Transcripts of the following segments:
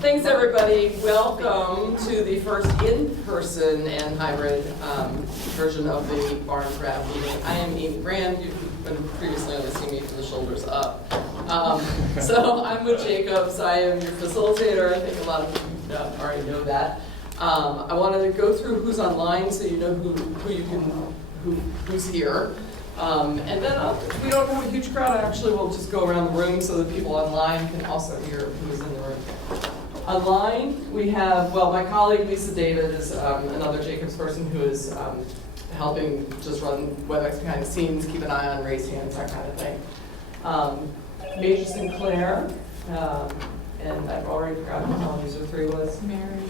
Thanks, everybody. Welcome to the first in-person and hybrid version of the Barnes RAB meeting. I am Amy Brand. You've been previously only seen me from the shoulders up. So I'm with Jacobs. I am your facilitator. I think a lot of you already know that. I wanted to go through who's online so you know who's here. And then if we don't have a huge crowd, actually we'll just go around the room so that people online can also hear who's in the room. Online, we have, well, my colleague Lisa David is another Jacobs person who is helping just run WebEx behind the scenes, keep an eye on raised hands, that kind of thing. Major Sinclair, and I've already forgotten who all user 3 was.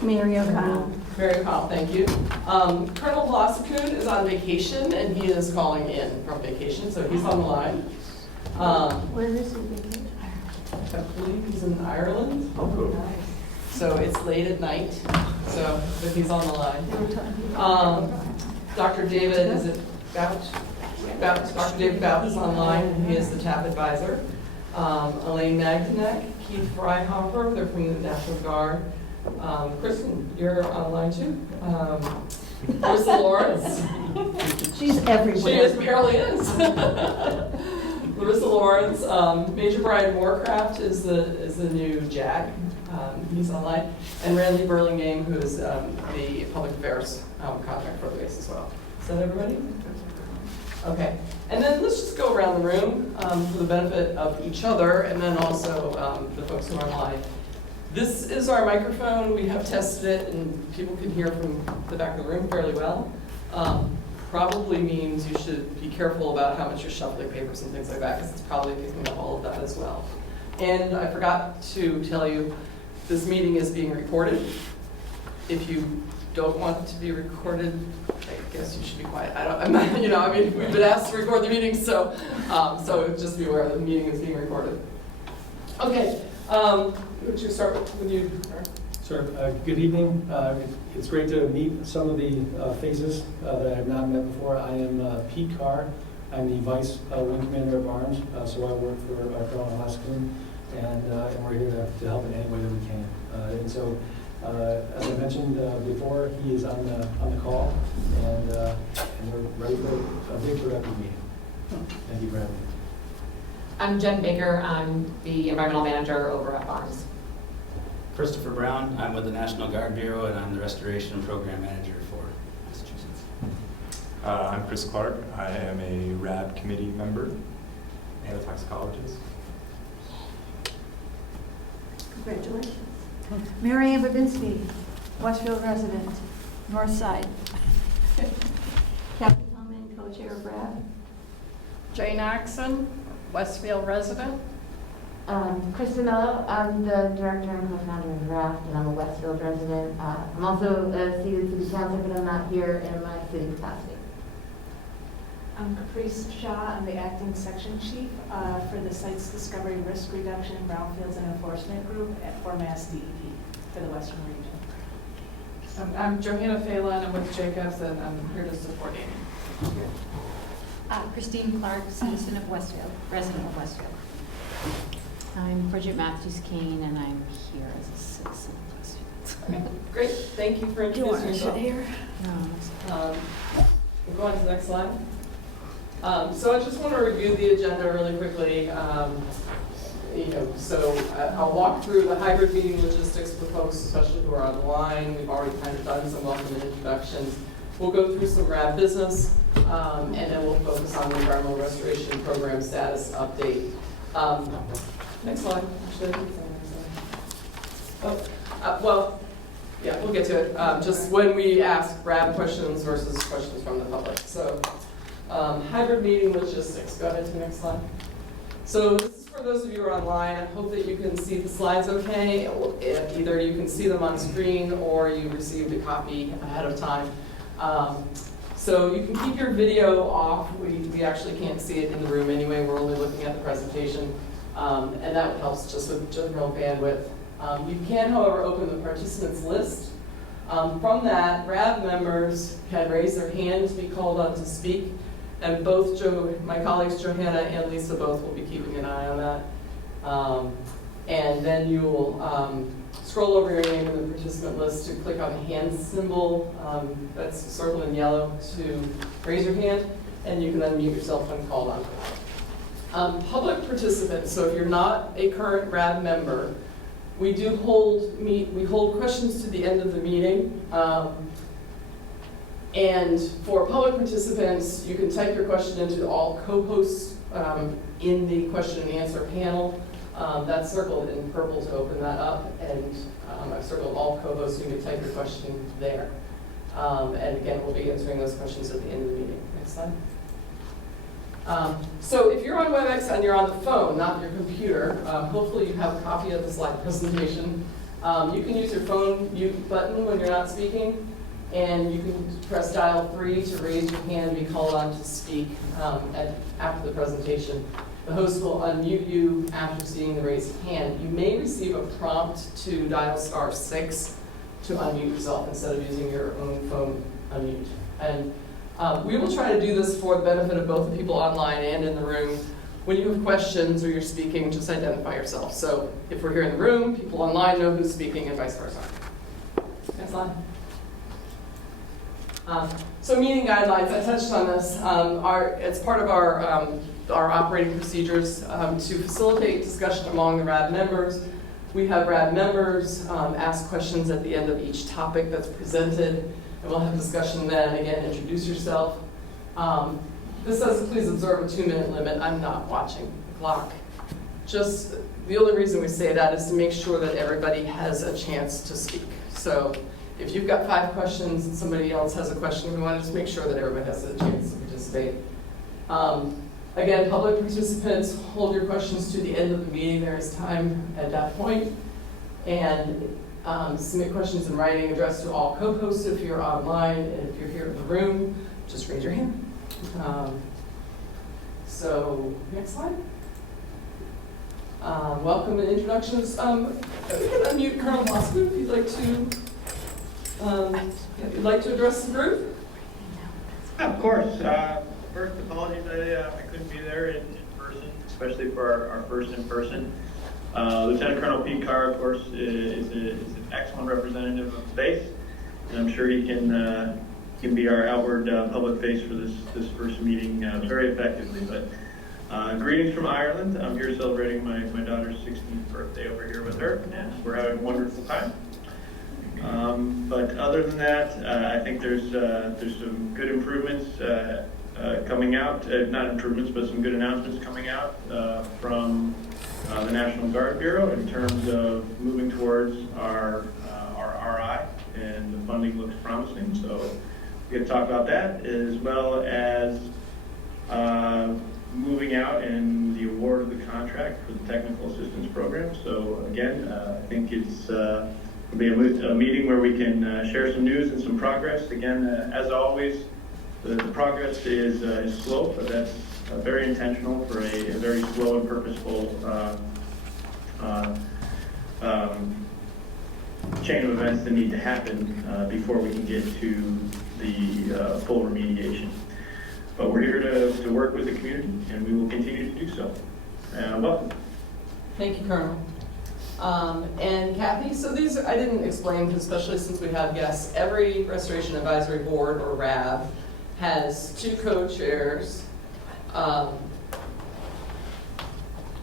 Mary O'Connell. Mary O'Connell, thank you. Colonel Blossakun is on vacation, and he is calling in from vacation, so he's on the line. Where is he? I believe he's in Ireland. Oh, cool. Nice. So it's late at night, but he's on the line. Dr. David, is it Bout? Dr. David Bout is online, and he is the TAP advisor. Elaine Magdanek, Keith Freihofer, they're from the National Guard. Kristen, you're online too. Larissa Lawrence. She's everywhere. She apparently is. Larissa Lawrence. Major Brian Moorcraft is the new JAG. He's online. And Randy Burlingame, who is the public affairs contact for the base as well. Is that everybody? Okay. And then let's just go around the room for the benefit of each other and then also the folks who are online. This is our microphone. We have tested it and people can hear from the back of the room fairly well. Probably means you should be careful about how much you're shuffling papers and things like that because it's probably picking up all of that as well. And I forgot to tell you, this meeting is being recorded. If you don't want it to be recorded, I guess you should be quiet. We've been asked to record the meeting, so just be aware that the meeting is being recorded. Okay, would you start with you? Sure. Good evening. It's great to meet some of the faces that I have not met before. I am Pete Carr. I'm the Vice Wing Commander at Barnes, so I work for Colonel Blossakun, and we're here to help in any way that we can. And so, as I mentioned before, he is on the call, and we're ready for a big productive meeting. Thank you for having me. I'm Jen Baker. I'm the environmental manager over at Barnes. Christopher Brown. I'm with the National Guard Bureau, and I'm the Restoration Program Manager for Massachusetts. I'm Chris Clark. I am a RAB committee member and a toxicologist. Congratulations. Mary Ann Babinski, Westfield resident, North Side. Captain Hellman, co-chair of RAB. Jane Axon, Westfield resident. Kristen Mello, I'm the director and co-founder of RAFT, and I'm a Westfield resident. I'm also a seated city councilor, but I'm not here in my city capacity. I'm Caprice Shaw. I'm the acting section chief for the Sites Discovery Risk Reduction, Brownfields and Enforcement Group for Mass DEP for the Western region. I'm Johanna Phelan. I'm with Jacobs, and I'm here to support Amy. Christine Clark, citizen of Westfield, resident of Westfield. I'm Bridget Matthews-Kane, and I'm here as a citizen of Westfield. Okay, great. Thank you for introducing yourself. Here? No, We'll go on to the next slide. So I just want to review the agenda really quickly. I'll walk through the hybrid meeting logistics for folks, especially who are on the line. We've already kind of done some welcome and introductions. We'll go through some RAB business, and then we'll focus on the environmental restoration program status update. Next slide. Actually, we'll get to it. Just when we ask RAB questions versus questions from the public. So, hybrid meeting logistics. Go ahead to the next slide. So this is for those of you who are online. I hope that you can see the slides okay. Either you can see them on screen or you received a copy ahead of time. So you can keep your video off. We actually can't see it in the room anyway. We're only looking at the presentation. And that helps just with general bandwidth. You can, however, open the participants list. From that, RAB members can raise their hand to be called on to speak. And both my colleagues Johanna and Lisa both will be keeping an eye on that. And then you will scroll over your name in the participant list to click on the hand symbol that's circled in yellow to raise your hand, and you can unmute yourself when called on. Public participants, so if you're not a current RAB member, we hold questions to the end of the meeting. And for public participants, you can type your question into all co-hosts in the question and answer panel. That's circled in purple to open that up, and I've circled all co-hosts, so you can type your question there. And again, we'll be answering those questions at the end of the meeting. Next slide. So if you're on WebEx and you're on the phone, not your computer, hopefully you have a copy of the slide presentation. You can use your phone mute button when you're not speaking, and you can press dial 3 to raise your hand and be called on to speak after the presentation. The host will unmute you after seeing the raised hand. You may receive a prompt to dial *6 to unmute yourself instead of using your own phone unmute. And we will try to do this for the benefit of both the people online and in the room. When you have questions or you're speaking, just identify yourself. So if we're here in the room, people online know who's speaking and vice versa. Next slide. So meeting guidelines, I touched on this. It's part of our operating procedures to facilitate discussion among the RAB members. We have RAB members ask questions at the end of each topic that's presented, and we'll have discussion then. Again, introduce yourself. This says please observe a 2-minute limit. I'm not watching the clock. Just the only reason we say that is to make sure that everybody has a chance to speak. So if you've got 5 questions and somebody else has a question, we want to just make sure that everybody has a chance to participate. Again, public participants, hold your questions to the end of the meeting. There is time at that point. And submit questions in writing addressed to all co-hosts if you're online. And if you're here in the room, just raise your hand. So next slide. Welcome and introductions. We can unmute Colonel Bosco if you'd like to address the group. Of course. First, apologies I couldn't be there in person, especially for our first in person. Lieutenant Colonel Pete Carr, of course, is an excellent representative of space, and I'm sure he can be our outward public face for this first meeting very effectively. But greetings from Ireland. I'm here celebrating my daughter's 16th birthday over here with her, and we're having a wonderful time. But other than that, I think there's some good improvements coming out. Not improvements, but some good announcements coming out from the National Guard Bureau in terms of moving towards our RI, and the funding looks promising. So we can talk about that, as well as moving out in the award of the contract for the technical assistance program. So again, I think it's will be a meeting where we can share some news and some progress. Again, as always, the progress is slow, but that's very intentional for a very slow and purposeful chain of events that need to happen before we can get to the full remediation. But we're here to work with the community, and we will continue to do so. Welcome. Thank you, Colonel. And Kathy, so these, I didn't explain, especially since we have guests, every Restoration Advisory Board, or RAB, has 2 co-chairs.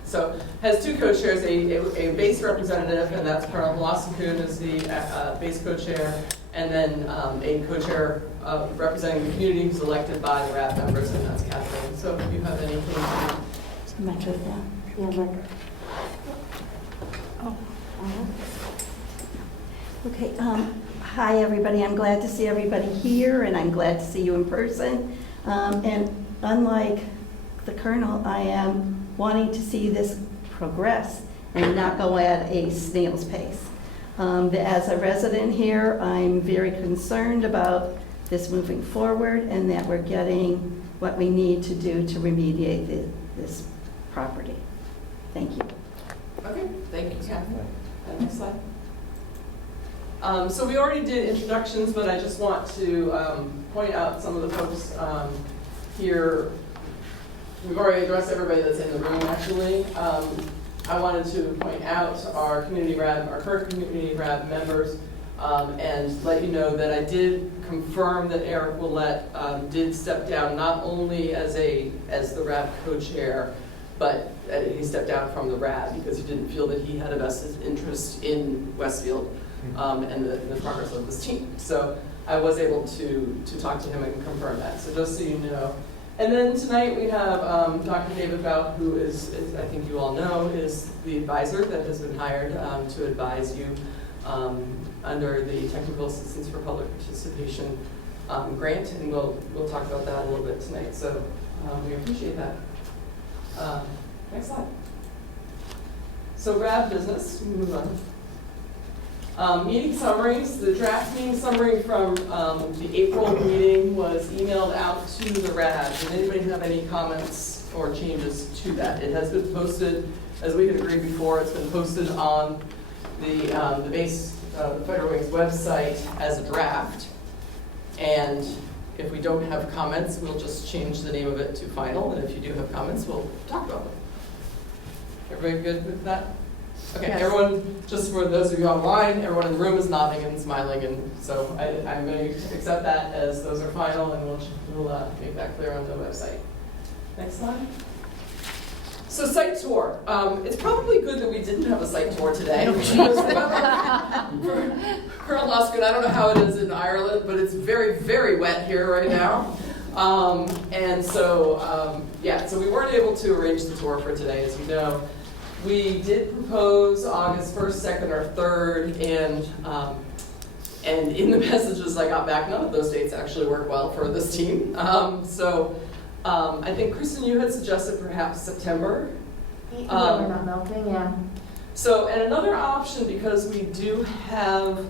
So has 2 co-chairs, a base representative, and that's Colonel Velasquez is the base co-chair, and then a co-chair representing the community who's elected by the RAB members, and that's Kathleen. So if you have anything to... Mic goes down. Yeah, mic. Oh. Okay. Hi, everybody. I'm glad to see everybody here, and I'm glad to see you in person. And unlike the Colonel, I am wanting to see this progress and not go at a snail's pace. As a resident here, I'm very concerned about this moving forward and that we're getting what we need to do to remediate this property. Thank you. Okay, thank you, Kathy. Next slide. So we already did introductions, but I just want to point out some of the folks here. We've already addressed everybody that's in the room, actually. I wanted to point out our current community RAB members, and let you know that I did confirm that Eric Willett did step down not only as the RAB co-chair, but he stepped down from the RAB because he didn't feel that he had a vested interest in Westfield and the progress of this team. So I was able to talk to him and confirm that. So just so you know. And then tonight we have Dr. David Bout, who is, I think you all know, is the advisor that has been hired to advise you under the Technical Assistance for Public Participation grant, and we'll talk about that a little bit tonight. So we appreciate that. Next slide. So RAB business, we move on. Meeting summaries. The draft meeting summary from the April meeting was emailed out to the RAB. Did anybody have any comments or changes to that? It has been posted, as we had agreed before, it's been posted on the Federal Wings website as a draft. And if we don't have comments, we'll just change the name of it to final. And if you do have comments, we'll talk about them. Everybody good with that? Okay, yes. Everyone, just for those of you online, everyone in the room is nodding and smiling, and so I'm going to accept that as those are final, and we'll make that clear on the website. Next slide. So site tour. It's probably good that we didn't have a site tour today. Colonel Luskin, I don't know how it is in Ireland, but it's very, very wet here right now. And so, yeah, so we weren't able to arrange the tour for today, as you know. We did propose August 1st, 2nd, or 3rd, and in the messages I got back, none of those dates actually work well for this team. I think, Kristen, you had suggested perhaps September. Yeah, we're not melting, yeah. So, and another option, because we do have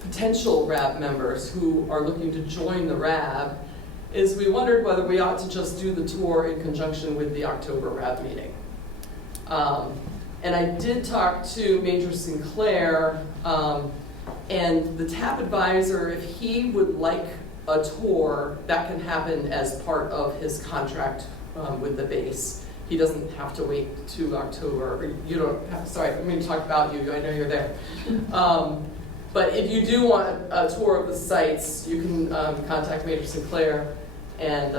potential RAB members who are looking to join the RAB, is we wondered whether we ought to just do the tour in conjunction with the October RAB meeting. And I did talk to Major Sinclair, and the TAP advisor, if he would like a tour, that can happen as part of his contract with the base. He doesn't have to wait to October. Or you don't have, sorry, I mean to talk about you, I know you're there. But if you do want a tour of the sites, you can contact Major Sinclair and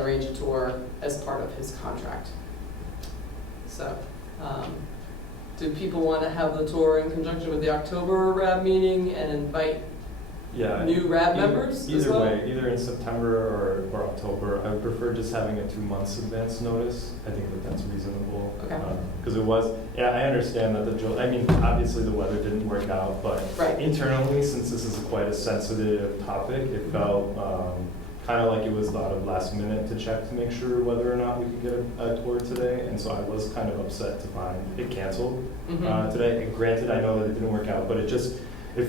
arrange a tour as part of his contract. So, do people want to have the tour in conjunction with the October RAB meeting and invite new RAB members as well? Either way, either in September or October. I would prefer just having a 2 months advance notice. I think that's reasonable. Okay. Because it was, yeah, I understand that obviously the weather didn't work out, but internally, since this is quite a sensitive topic, it felt kind of like it was thought of last minute to check to make sure whether or not we could get a tour today, and so I was kind of upset to find it canceled today. And granted, I know that it didn't work out, but it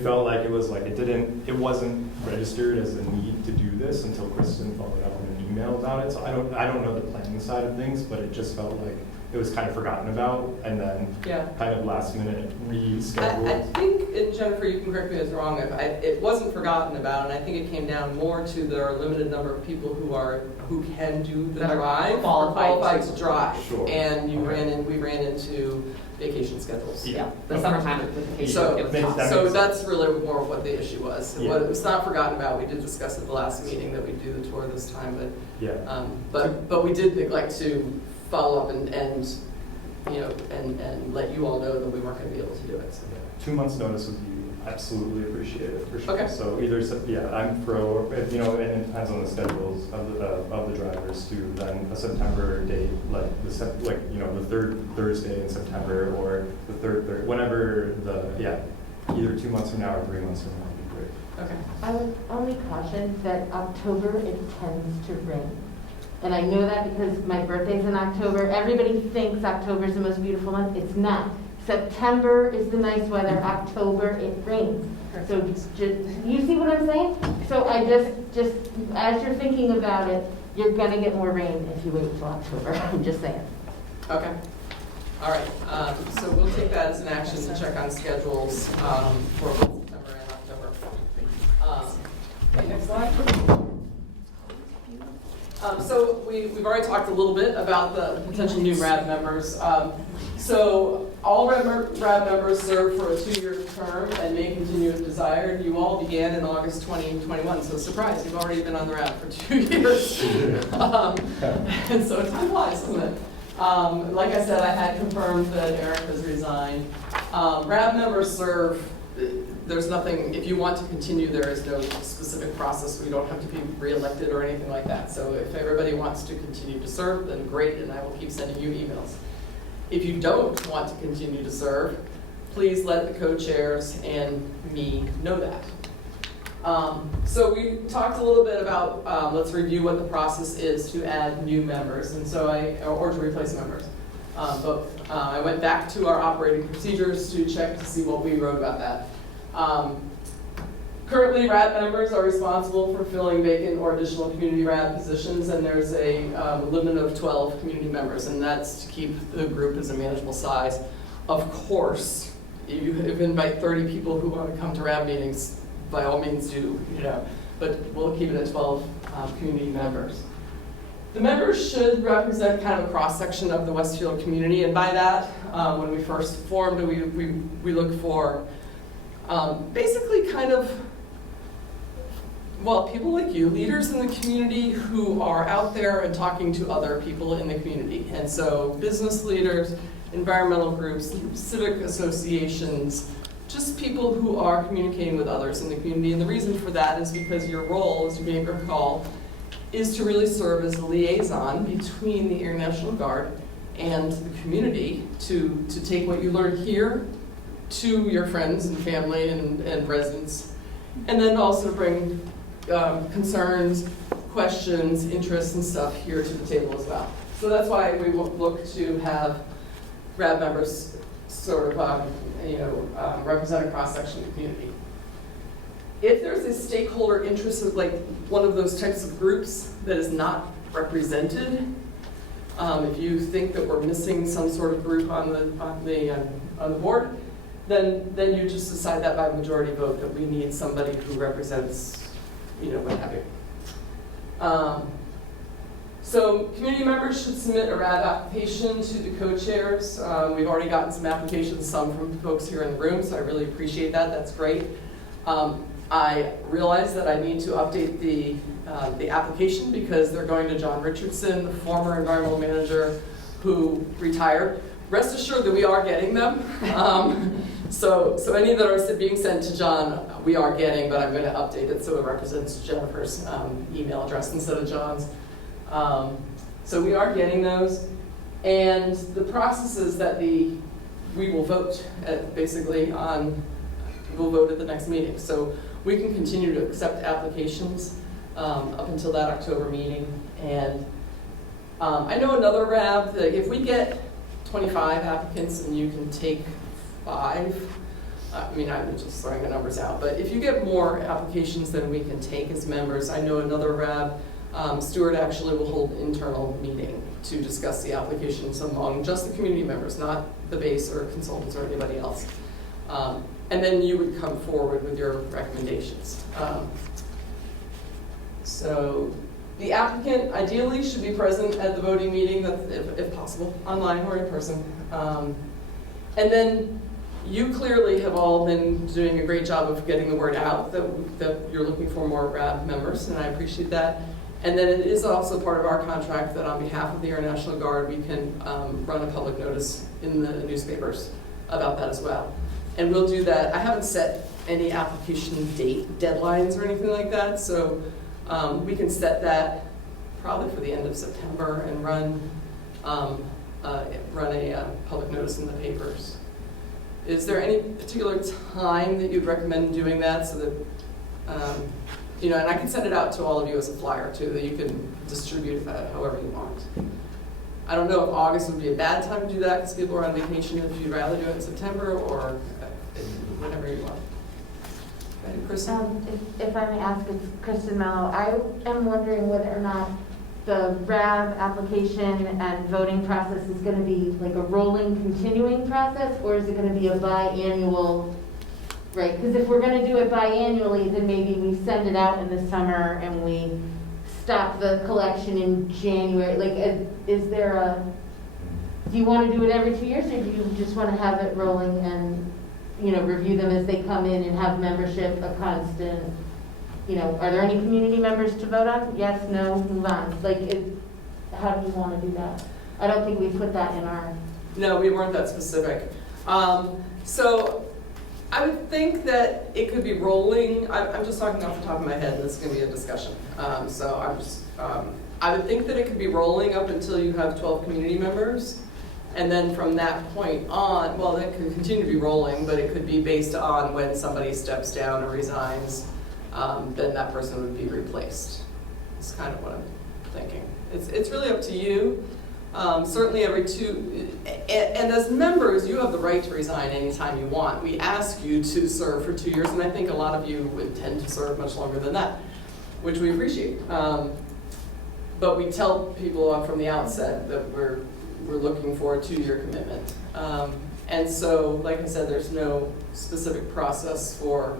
felt like it was like it wasn't registered as a need to do this until Kristen followed up on an email about it. So I don't know the planning side of things, but it just felt like it was kind of forgotten about, and then kind of last minute rescheduled. I think, and Jennifer, you can correct me if I'm wrong, it wasn't forgotten about, and I think it came down more to there are a limited number of people who can do the drive, qualified to drive. Sure. And we ran into vacation schedules. Yeah, the summertime vacation. So that's really more what the issue was. It was not forgotten about. We did discuss at the last meeting that we'd do the tour this time, but we did neglect to follow up and let you all know that we weren't going to be able to do it. So. 2 months notice would be absolutely appreciated for sure. Okay. So either I'm pro, and it depends on the schedules of the drivers too. Then a September date, the third Thursday in September, or the third whenever either 2 months from now or 3 months from now would be great. Okay. I would only caution that October it tends to rain. And I know that because my birthday's in October. Everybody thinks October is the most beautiful month. It's not. September is the nice weather. October, it rains. So you see what I'm saying? So I just as you're thinking about it, you're going to get more rain if you wait until October. I'm just saying. Okay. All right. So we'll take that as an action to check on schedules for both September and October. Okay, next slide. So we've already talked a little bit about the potential new RAB members. So all RAB members serve for a 2-year term and may continue if desired. You all began in August 2021, so surprise, you've already been on the RAB for 2 years. And so time flies, doesn't it? Like I said, I had confirmed that Eric has resigned. RAB members serve, there's nothing, if you want to continue, there is no specific process. We don't have to be reelected or anything like that. So if everybody wants to continue to serve, then great, and I will keep sending you emails. If you don't want to continue to serve, please let the co-chairs and me know that. So we talked a little bit about, let's review what the process is to add new members, and so or to replace members, both. I went back to our operating procedures to check to see what we wrote about that. Currently, RAB members are responsible for filling vacant or additional community RAB positions, and there's a limit of 12 community members, and that's to keep the group as a manageable size. Of course, if you invite 30 people who want to come to RAB meetings, by all means do, but we'll keep it at 12 community members. The members should represent kind of a cross-section of the Westfield community, and by that, when we first formed, we look for basically kind of, well, people like you, leaders in the community who are out there and talking to other people in the community. And so business leaders, environmental groups, civic associations, just people who are communicating with others in the community. And the reason for that is because your role, as you may recall, is to really serve as a liaison between the Air National Guard and the community to take what you learn here to your friends and family and residents, and then also bring concerns, questions, interests, and stuff here to the table as well. So that's why we look to have RAB members sort of represent a cross-section of the community. If there's a stakeholder interest of like one of those types of groups that is not represented, if you think that we're missing some sort of group on the board, then you just decide that by majority vote that we need somebody who represents, what have you. So community members should submit a RAB application to the co-chairs. We've already gotten some applications, some from folks here in the room, so I really appreciate that. That's great. I realize that I need to update the application because they're going to John Richardson, the former environmental manager who retired. Rest assured that we are getting them. So any that are being sent to John, we are getting, but I'm going to update it so it represents Jennifer's email address instead of John's. So we are getting those. And the process is that we will vote we'll vote at the next meeting. So we can continue to accept applications up until that October meeting. And I know another RAB that if we get 25 applicants and you can take 5, I'm just throwing the numbers out, but if you get more applications than we can take as members, I know another RAB, Stuart actually will hold an internal meeting to discuss the applications among just the community members, not the base or consultants or anybody else. And then you would come forward with your recommendations. So the applicant ideally should be present at the voting meeting, if possible, online or in person. And then you clearly have all been doing a great job of getting the word out that you're looking for more RAB members, and I appreciate that. And then it is also part of our contract that on behalf of the Air National Guard, we can run a public notice in the newspapers about that as well. And we'll do that. I haven't set any application deadlines or anything like that, so we can set that probably for the end of September and run a public notice in the papers. Is there any particular time that you'd recommend doing that so that, and I can send it out to all of you as a flyer too, that you can distribute that however you want. I don't know if August would be a bad time to do that because people are on vacation, if you'd rather do it in September or whenever you want. Ready, Kristen? If I may ask, it's Kristen Mello. I am wondering whether or not the RAB application and voting process is going to be like a rolling, continuing process, or is it going to be a biannual, right? Because if we're going to do it biannually, then maybe we send it out in the summer and we stop the collection in January? Like, is there a, do you want to do it every 2 years, or do you just want to have it rolling and, you know, review them as they come in and have membership a constant, you know, are there any community members to vote on? Yes, no, move on. Like, how do you want to do that? I don't think we put that in our. No, we weren't that specific. So I would think that it could be rolling. I'm just talking off the top of my head, and this is going to be a discussion. I would think that it could be rolling up until you have 12 community members. And then from that point on, well, that could continue to be rolling, but it could be based on when somebody steps down or resigns, then that person would be replaced. It's kind of what I'm thinking. It's really up to you. Certainly every and as members, you have the right to resign anytime you want. We ask you to serve for 2 years, and I think a lot of you would tend to serve much longer than that, which we appreciate. But we tell people from the outset that we're looking for a 2-year commitment. And so, like I said, there's no specific process for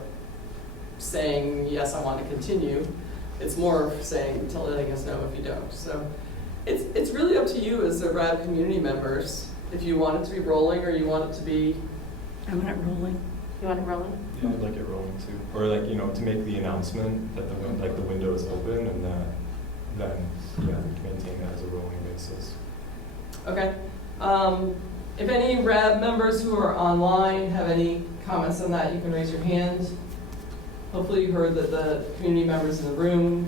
saying, yes, I want to continue. It's more saying, letting us know if you don't. So it's really up to you as the RAB community members, if you want it to be rolling or you want it to be. I want it rolling. You want it rolling? Yeah, I'd like it rolling too. Or like, you know, to make the announcement that the window is open, and then maintain that as a rolling basis. Okay. If any RAB members who are online have any comments on that, you can raise your hand. Hopefully you heard that the community members in the room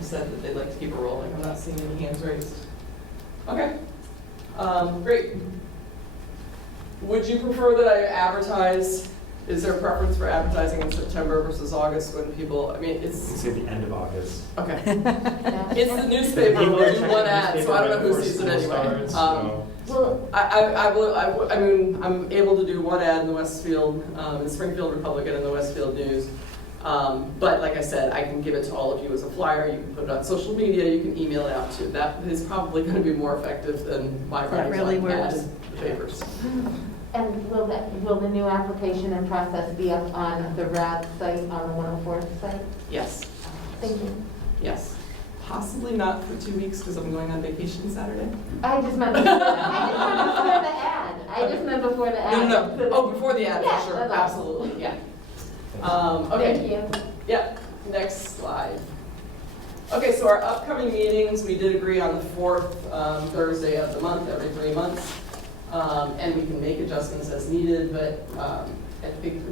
said that they'd like to keep it rolling. I'm not seeing any hands raised. Okay. Great. Would you prefer that I advertise? Is there a preference for advertising in September versus August when people, I mean, it's... You say the end of August. Okay. It's the newspaper, we'll do one ad, so I don't know who sees it anyway. Well, I mean, I'm able to do one ad in the Westfield, in Springfield Republican and the Westfield News. But like I said, I can give it to all of you as a flyer. You can put it on social media. You can email it out to. That is probably going to be more effective than my writing really ad works. in the papers. and will the new application and process be up on the RAB site, on the 104th site? Yes. Thank you. Yes. Possibly not for 2 weeks because I'm going on vacation Saturday. I just meant before the ad. I just meant before the ad. No. Oh, before the ad, Yeah, for sure. that's all. Absolutely. Yeah. Okay. Thank you. Yeah, next slide. Okay, so our upcoming meetings, we did agree on the 4th Thursday of the month, every 3 months. And we can make adjustments as needed, but I think,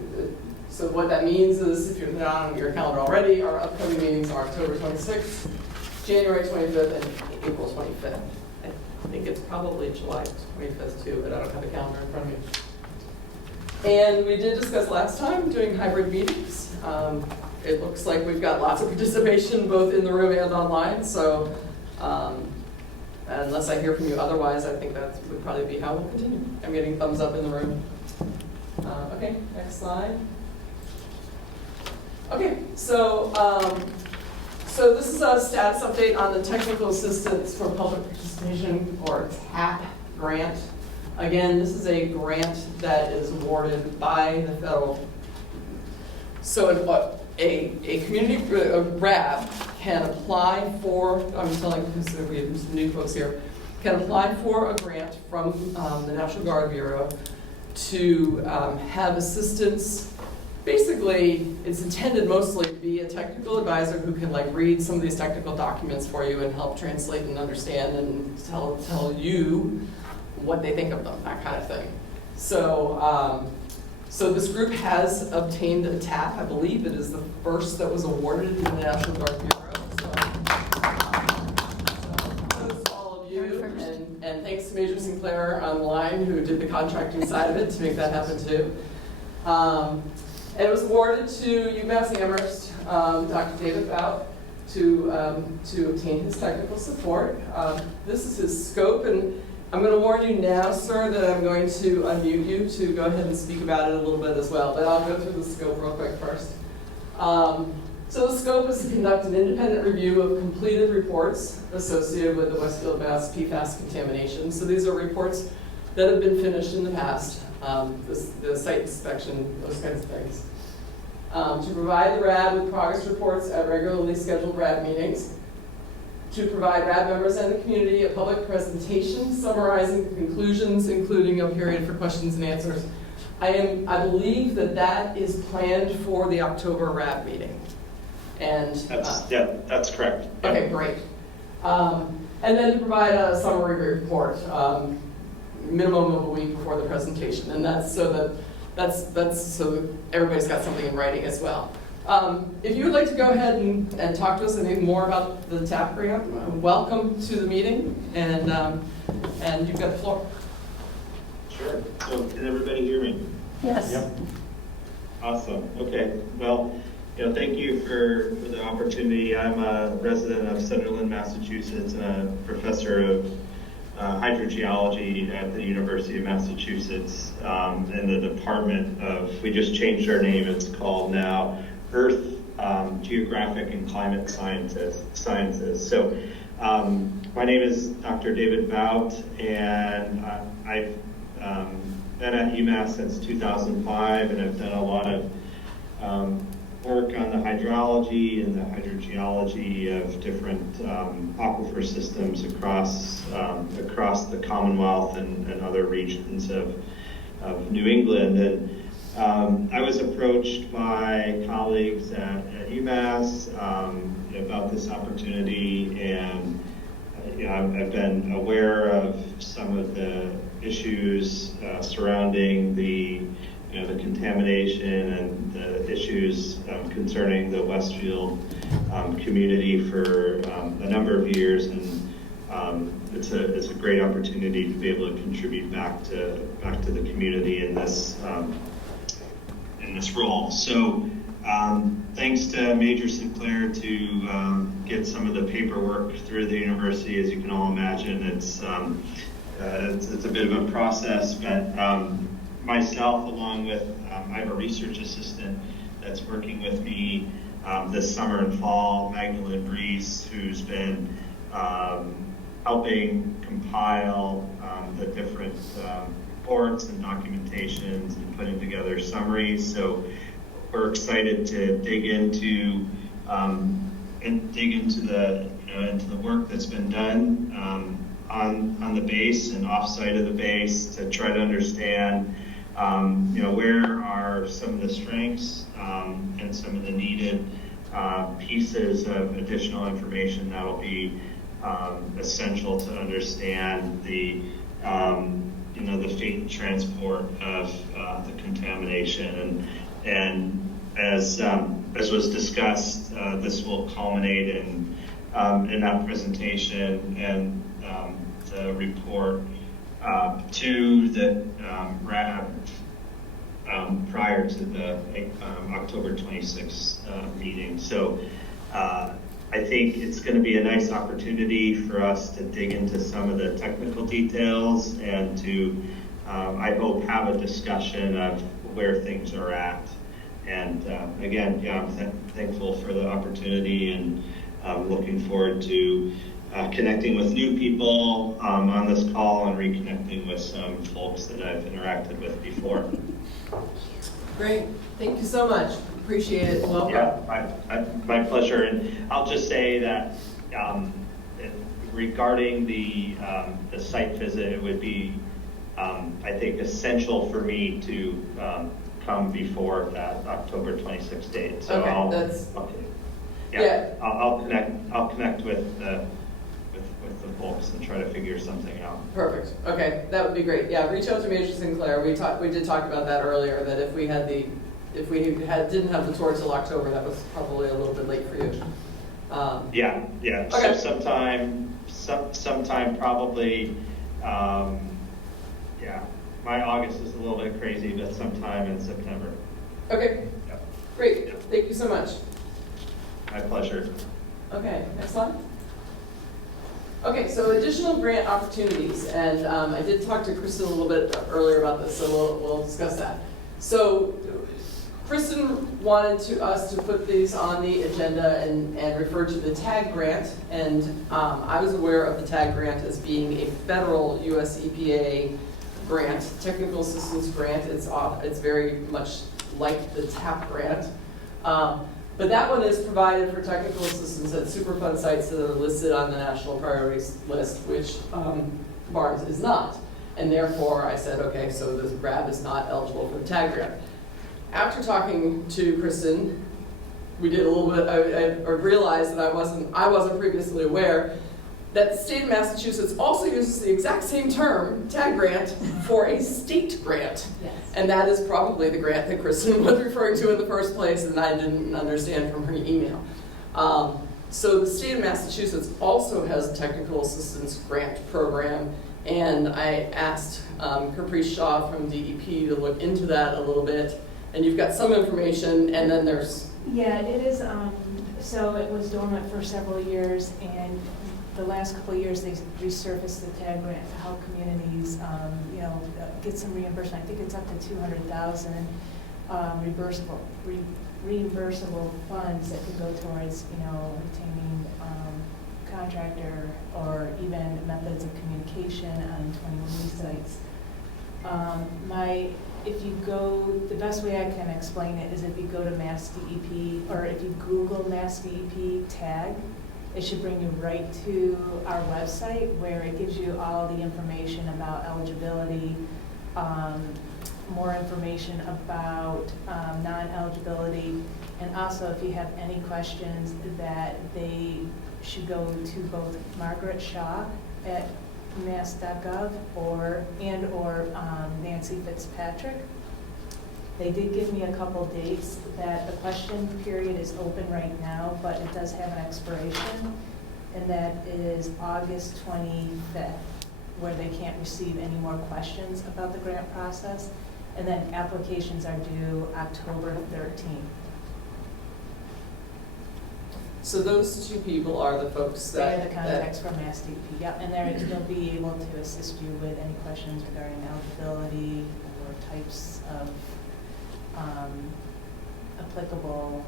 so what that means is, if you're not on your calendar already, our upcoming meetings are October 26th, January 25th, and April 25th. I think it's probably July 25th too, but I don't have the calendar in front of me. And we did discuss last time doing hybrid meetings. It looks like we've got lots of participation both in the room and online, so unless I hear from you otherwise, I think that would probably be how we'll continue. I'm getting thumbs up in the room. Okay, next slide. Okay, so this is a status update on the Technical Assistance for Public Participation, or TAP grant. Again, this is a grant that is awarded by the federal. So a community RAB can apply for, I'm telling you, we have some new folks here, can apply for a grant from the National Guard Bureau to have assistance. Basically, it's intended mostly to be a technical advisor who can read some of these technical documents for you and help translate and understand and tell you what they think of them, that kind of thing. So, so this group has obtained a TAP. I believe it is the first that was awarded in the National Guard Bureau. So kudos to all of you, and thanks to Major Sinclair online who did the contracting side of it to make that happen too. And it was awarded to UMass Amherst, Dr. David Bout, to obtain his technical support. This is his scope, and I'm going to warn you now, sir, that I'm going to unmute you to go ahead and speak about it a little bit as well, but I'll go through the scope real quick first. So the scope is to conduct an independent review of completed reports associated with the Westfield Mass PFAS contamination. So these are reports that have been finished in the past, the site inspection, those kinds of things. To provide the RAB with progress reports at regularly scheduled RAB meetings, to provide RAB members and the community a public presentation summarizing the conclusions, including a period for questions and answers. I believe that is planned for the October RAB meeting. And that's correct. okay, great. And then to provide a summary report, minimum of a week before the presentation, and that's so that everybody's got something in writing as well. If you would like to go ahead and talk to us and more about the TAP grant, welcome to the meeting, and you've got the floor. Sure. So can everybody hear me? Yes. Yep. Awesome. Okay. Well, thank you for the opportunity. I'm a resident of Sunderland, Massachusetts, and a professor of hydrogeology at the University of Massachusetts in the department of, we just changed our name, it's called now Earth, Geographic and Climate Sciences. So my name is Dr. David Bout, and I've been at UMass since 2005, and I've done a lot of work on the hydrology and the hydrogeology of different aquifer systems across the Commonwealth and other regions of New England. And I was approached by colleagues at UMass about this opportunity, and I've been aware of some of the issues surrounding the contamination and the issues concerning the Westfield community for a number of years, and it's a great opportunity to be able to contribute back to the community in this role. So thanks to Major Sinclair to get some of the paperwork through the university. As you can all imagine, it's a bit of a process, but myself, along with, I have a research assistant that's working with me this summer and fall, Magdalene Brees, who's been helping compile the different reports and documentations and putting together summaries. So we're excited to dig into the work that's been done on the base and offsite of the base to try to understand where are some of the strengths and some of the needed pieces of additional information that will be essential to understand the fate and transport of the contamination. And as was discussed, this will culminate in that presentation and the report to the RAB prior to the October 26th meeting. So I think it's going to be a nice opportunity for us to dig into some of the technical details and to, I hope, have a discussion of where things are at. And again, I'm thankful for the opportunity, and looking forward to connecting with new people on this call and reconnecting with some folks that I've interacted with before. Great, thank you so much. Appreciate it. Welcome. Yeah, my pleasure. And I'll just say that regarding the site visit, it would be, I think, essential for me to come before that October 26th date. So okay, I'll connect with the folks and try to figure something out. Perfect. Okay, that would be great. Yeah, reach out to Major Sinclair. We did talk about that earlier. That if we didn't have the tour till October, that was probably a little bit late for you. Yeah. Okay. So sometime probably. My August is a little bit crazy, but sometime in September. Okay. Yep. Great. Thank you so much. My pleasure. Okay, next slide. Okay, so additional grant opportunities, and I did talk to Kristen a little bit earlier about this, so we'll discuss that. So Kristen wanted us to put these on the agenda and refer to the TAG grant, and I was aware of the TAG grant as being a federal US EPA grant, technical assistance grant. It's very much like the TAP grant. But that one is provided for technical assistance at Superfund sites that are listed on the national priorities list, which Barnes is not. And therefore, I said, okay, so the RAB is not eligible for the TAG grant. After talking to Kristen, we did a little bit, I realized that I wasn't previously aware that the state of Massachusetts also uses the exact same term, TAG grant, for a state grant. Yes. And that is probably the grant that Kristen was referring to in the first place, and I didn't understand from her email. So the state of Massachusetts also has a technical assistance grant program, and I asked Caprice Shaw from DEP to look into that a little bit. And you've got some information, and then there's... Yeah, it is, so it was dormant for several years, and the last couple of years they resurfaced the TAG grant to help communities, get some reimbursement. I think it's up to $200,000 reimbursable funds that could go towards, retaining contractor or even methods of communication on 21 sites. The best way I can explain it is if you go to Mass DEP, or if you Google Mass DEP TAG, it should bring you right to our website where it gives you all the information about eligibility, more information about non-eligibility, and also if you have any questions that they should go to both Margaret Shaw at mass.gov or Nancy Fitzpatrick. They did give me a couple dates that the question period is open right now, but it does have an expiration, and that is August 25th, where they can't receive any more questions about the grant process, and then applications are due October 13th. So those two people are the folks that... They're the contacts from Mass DEP, yep, and they'll be able to assist you with any questions regarding eligibility or types of applicable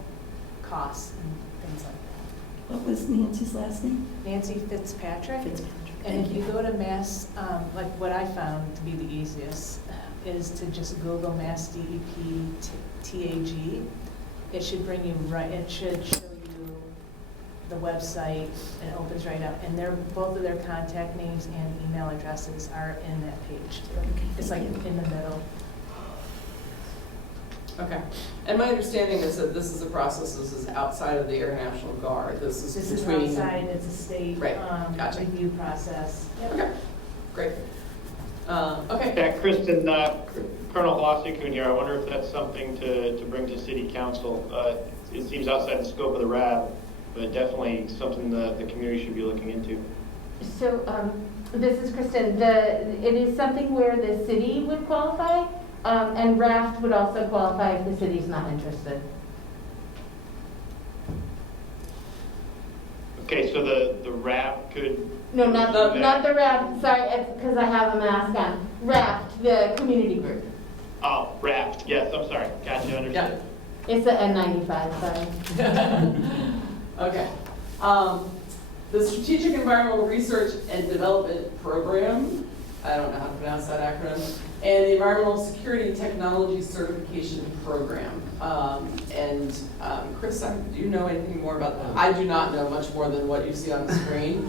costs and things like that. What was Nancy's last name? Nancy Fitzpatrick. Fitzpatrick. And Thank if you go to Mass, like what I found to be the easiest is to just Google Mass DEP TAG. It should bring you right, it should show you the website, and it opens right up. And both of their contact names and email addresses are in that page too. Okay, It's like thank you. in the middle. Okay. And my understanding is that this is a process, this is outside of the Air National Guard. This is between... outside, it's a state Right, gotcha. review process. Yep. Okay, great. Okay. Yeah, Kristen, Colonel Hlassikun here. I wonder if that's something to bring to City Council. It seems outside the scope of the RAB, but definitely something the community should be looking into. So this is Kristen. It is something where the city would qualify, and RAFT would also qualify if the city's not interested. Okay, so the RAB could... No, not the RAFT. Sorry, it's because I have a mask on. RAFT, the community group. Oh, RAFT. Yes, I'm sorry. Gotcha, understood. Yeah. It's the N95, sorry. Okay. The Strategic Environmental Research and Development Program, I don't know how to pronounce that acronym, and the Environmental Security Technology Certification Program. Chris, do you know anything more about that? I do not know much more than what you see on the screen.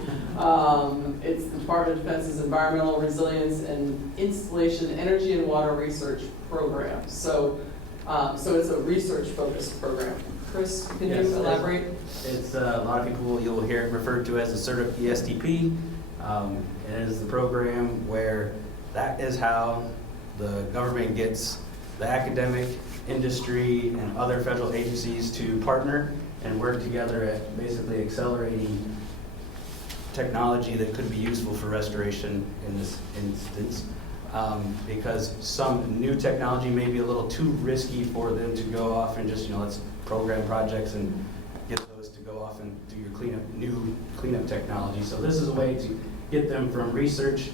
It's the Department of Defense's Environmental Resilience and Installation Energy and Water Research Program. So it's a research-focused program. Chris, can you elaborate? It's a lot of people, you'll hear it referred to as the CERTIP ESTP. It is the program where that is how the government gets the academic, industry, and other federal agencies to partner and work together at basically accelerating technology that could be useful for restoration in this instance. Because some new technology may be a little too risky for them to go off and just, let's program projects and get those to go off and do your new cleanup technology. So this is a way to get them from research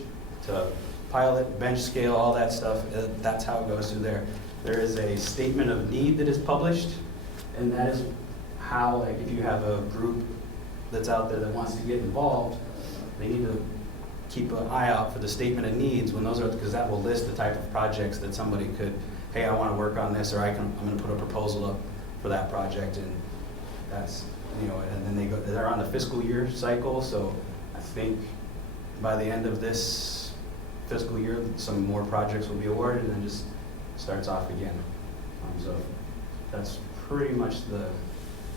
to pilot, bench scale, all that stuff. That's how it goes through there. There is a statement of need that is published, and that is how, like, if you have a group that's out there that wants to get involved, they need to keep an eye out for the statement of needs when those are, because that will list the type of projects that somebody could, hey, I want to work on this, or I'm going to put a proposal up for that project, and That's, you know, and then they're on the fiscal year cycle, so I think by the end of this fiscal year, some more projects will be awarded and then just starts off again. So that's pretty much the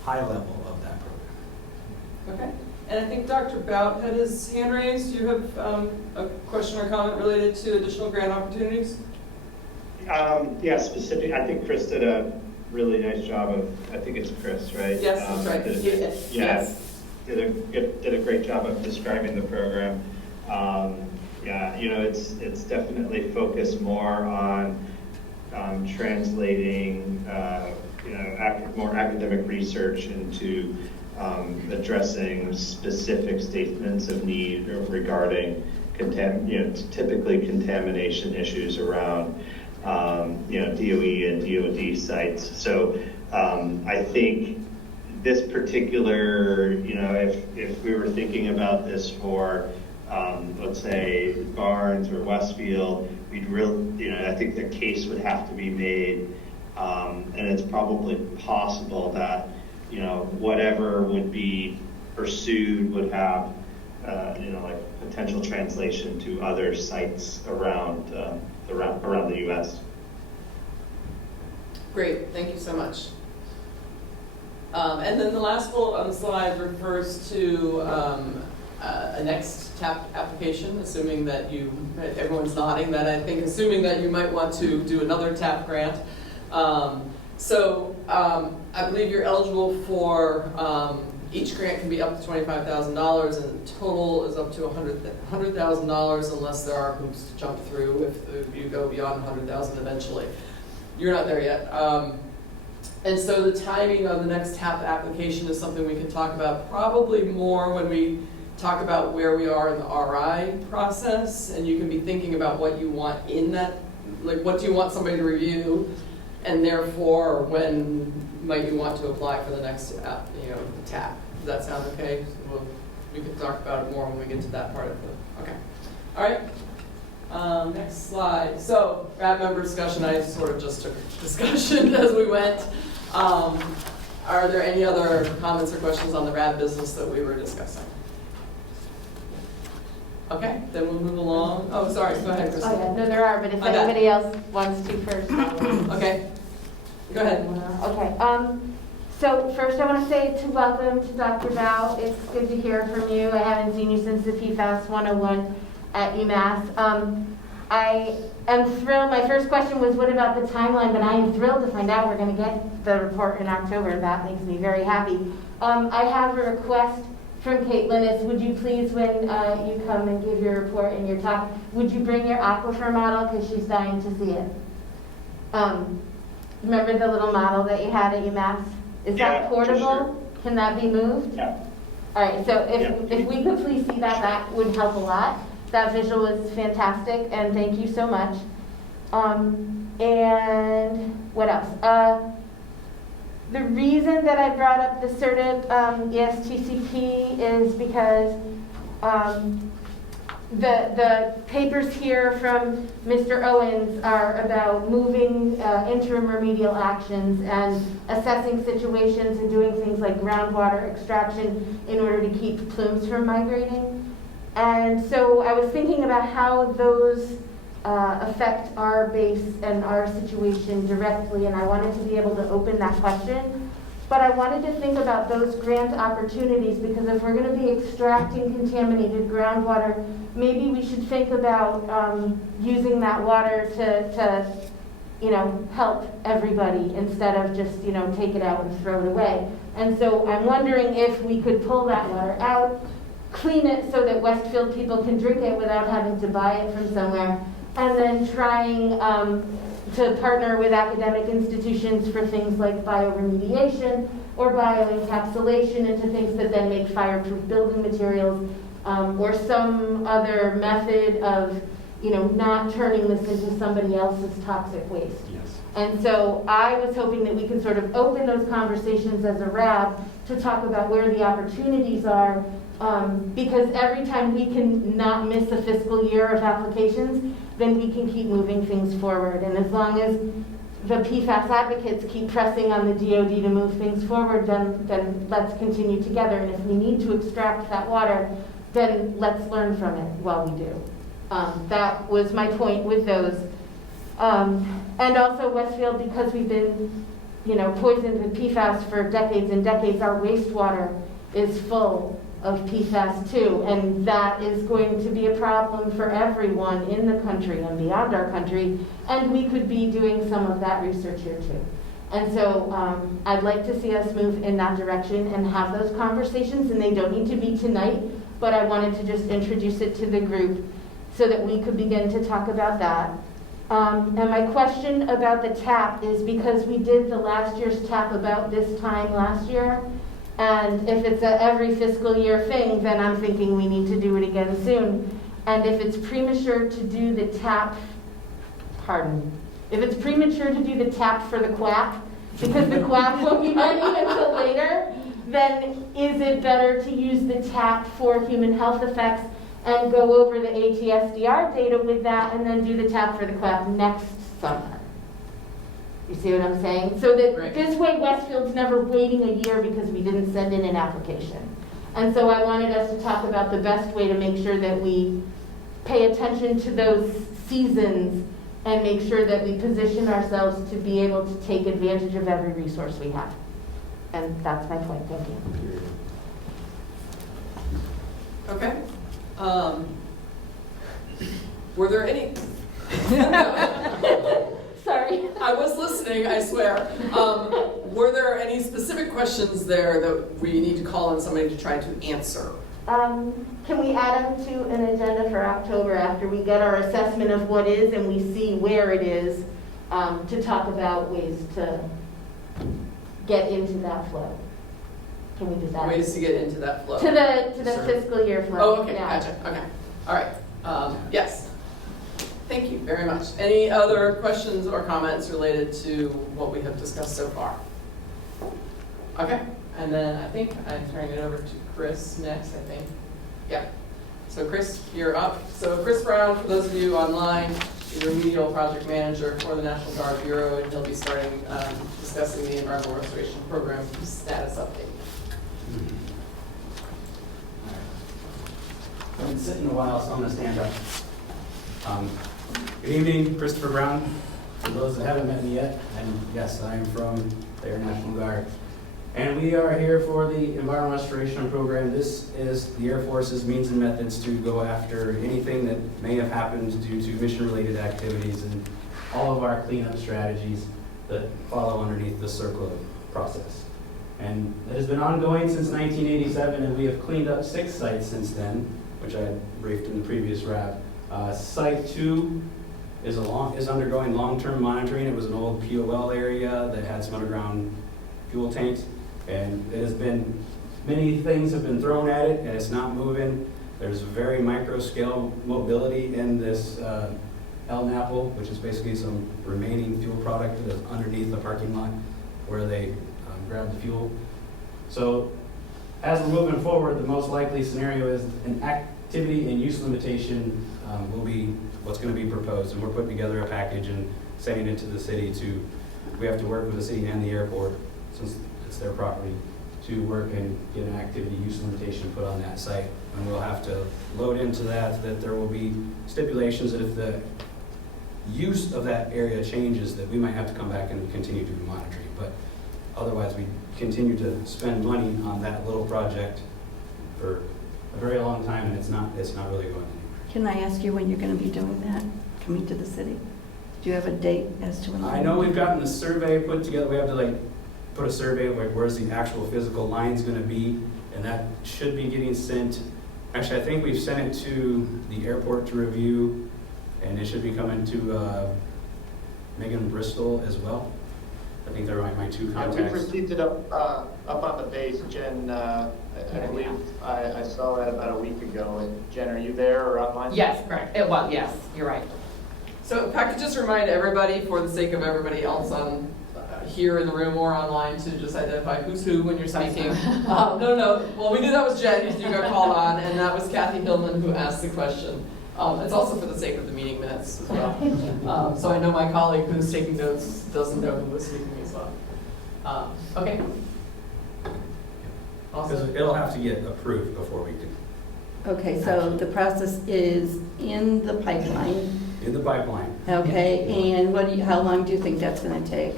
high level of that program. Okay. And I think Dr. Bout had his hand raised. Do you have a question or comment related to additional grant opportunities? Yeah, specific. I think Chris did a really nice job of, I think it's Chris, right? Yes, that's right. Yes. Did a great job of describing the program. Yeah, you know, it's definitely focused more on translating, you know, more academic research into addressing specific statements of need regarding typically contamination issues around you know, DOE and DOD sites. So I think this particular, you know, if we were thinking about this for let's say Barnes or Westfield, we'd really, you know, I think the case would have to be made, and it's probably possible that, you know, whatever would be pursued would have, you know, like potential translation to other sites around the U.S. Great, thank you so much. And then the last bullet on the slide refers to a next TAP application, assuming that everyone's nodding, that I think assuming that you might want to do another TAP grant. I believe you're eligible for, each grant can be up to $25,000 and total is up to $100,000 unless there are hoops to jump through if you go beyond $100,000 eventually. You're not there yet. And so the timing of the next TAP application is something we can talk about probably more when we talk about where we are in the RI process, and you can be thinking about what you want in that, like what do you want somebody to review, and therefore when might you want to apply for the next TAP. Does that sound okay? So we can talk about it more when we get to that part of it. Okay. All right. Next slide. So RAB member discussion, I sort of just took discussion as we went. Are there any other comments or questions on the RAB business that we were discussing? Okay, then we'll move along. Oh, sorry, go ahead, Kristen. Oh, yeah, no, there are, but if anybody else wants to first. Okay, go ahead. Okay, so first I want to say welcome to Dr. Bout. It's good to hear from you. I haven't seen you since the PFAS 101 at UMass. I am thrilled. My first question was, what about the timeline? But I am thrilled to find out we're going to get the report in October. That makes me very happy. I have a request from Caitlin. Would you please, when you come and give your report and your talk, would you bring your aquifer model, because she's dying to see it. Remember the little model that you had at UMass? Is that portable? Sure. Can that be moved? Yeah. All right, so if we could please see that, that would help a lot. That visual was fantastic, and thank you so much. And what else? The reason that I brought up the CERTIP ESTCP is because the papers here from Mr. Owens are about moving interim remedial actions and assessing situations and doing things like groundwater extraction in order to keep plumes from migrating. And so I was thinking about how those affect our base and our situation directly, and I wanted to be able to open that question. But I wanted to think about those grant opportunities, because if we're going to be extracting contaminated groundwater, maybe we should think about using that water to help everybody instead of just, take it out and throw it away. And so I'm wondering if we could pull that water out, clean it so that Westfield people can drink it without having to buy it from somewhere, and then trying to partner with academic institutions for things like bioremediation or bioencapsulation into things that then make fireproof building materials, or some other method of not turning this into somebody else's toxic waste. Yes. And so I was hoping that we could sort of open those conversations as a RAB to talk about where the opportunities are, because every time we can not miss a fiscal year of applications, then we can keep moving things forward. And as long as the PFAS advocates keep pressing on the DOD to move things forward, then let's continue together. And if we need to extract that water, then let's learn from it while we do. That was my point with those. And also Westfield, because we've been, poisoned with PFAS for decades and decades, our wastewater is full of PFAS too, and that is going to be a problem for everyone in the country and beyond our country, and we could be doing some of that research here too. And so I'd like to see us move in that direction and have those conversations, and they don't need to be tonight, but I wanted to just introduce it to the group so that we could begin to talk about that. And my question about the TAP is because we did the last year's TAP about this time last year, and if it's a every fiscal year thing, then I'm thinking we need to do it again soon. And if it's premature to do the TAP, if it's premature to do the TAP for the QAP, because the QAP won't be ready until later, then is it better to use the TAP for human health effects and go over the ATSDR data with that and then do the TAP for the QAP next summer? You see what I'm saying? So that this way Westfield's never waiting a year because we didn't send in an application. And so I wanted us to talk about the best way to make sure that we pay attention to those seasons and make sure that we position ourselves to be able to take advantage of every resource we have. And that's my point. Thank you. Okay. Were there any? Sorry. I was listening, I swear. Were there any specific questions there that we need to call on somebody to try to answer? Can we add them to an agenda for October after we get our assessment of what is and we see where it is, to talk about ways to get into that flow? Can we just add Ways to get into that flow? to the fiscal year flow? Oh, okay, yeah. gotcha. Okay, all right. Yes. Thank you very much. Any other questions or comments related to what we have discussed so far? Okay, and then I think I'm turning it over to Chris next, I think. Yeah. So Chris, you're up. So Chris Brown, for those of you online, is a remedial project manager for the National Guard Bureau, and he'll be starting discussing the Environmental Restoration Program status update. I've been sitting a while, so I'm going to stand up. Good evening, Christopher Brown. For those that haven't met me yet, and yes, I am from the Air National Guard. And we are here for the Environmental Restoration Program. This is the Air Force's means and methods to go after anything that may have happened due to mission-related activities and all of our cleanup strategies that follow underneath the CERCLA process. And it has been ongoing since 1987, and we have cleaned up 6 sites since then, which I had briefed in the previous RAB. Site 2 is undergoing long-term monitoring. It was an old POL area that had some underground fuel tanks, and it has been, many things have been thrown at it, and it's not moving. There's very micro-scale mobility in this LNAPL, which is basically some remaining fuel product that is underneath the parking lot where they grab the fuel. So as we're moving forward, the most likely scenario is an activity and use limitation will be what's going to be proposed, and we're putting together a package and sending it to the city we have to work with the city and the airport, since it's their property, to work and get an activity use limitation put on that site. And we'll have to load into that there will be stipulations that if the use of that area changes, that we might have to come back and continue to do monitoring. But otherwise, we continue to spend money on that little project for a very long time, and it's not really going anywhere. Can I ask you when you're going to be doing that, coming to the city? Do you have a date as to when? I know we've gotten the survey put together. We have to put a survey of where's the actual physical line's going to be, and that should be getting sent. Actually, I think we've sent it to the airport to review, and it should be coming to Megan Bristol as well. I think they're my 2 contacts. We've received it up on the base. Jen, I believe I saw that about a week ago. Jen, are you there or online? Yes, correct. It was, yes, you're right. So if I could just remind everybody, for the sake of everybody else on here in the room or online, to just identify who's who when you're speaking. No. Well, we knew that was Jen because you got called on, and that was Kathy Hillman who asked the question. It's also for the sake of the meeting minutes as well. So I know my colleague who's taking notes doesn't know who was speaking as well. Okay. Because it'll have to get approved before we can. Okay, so the process is in the pipeline. In the pipeline. Okay, and how long do you think that's going to take?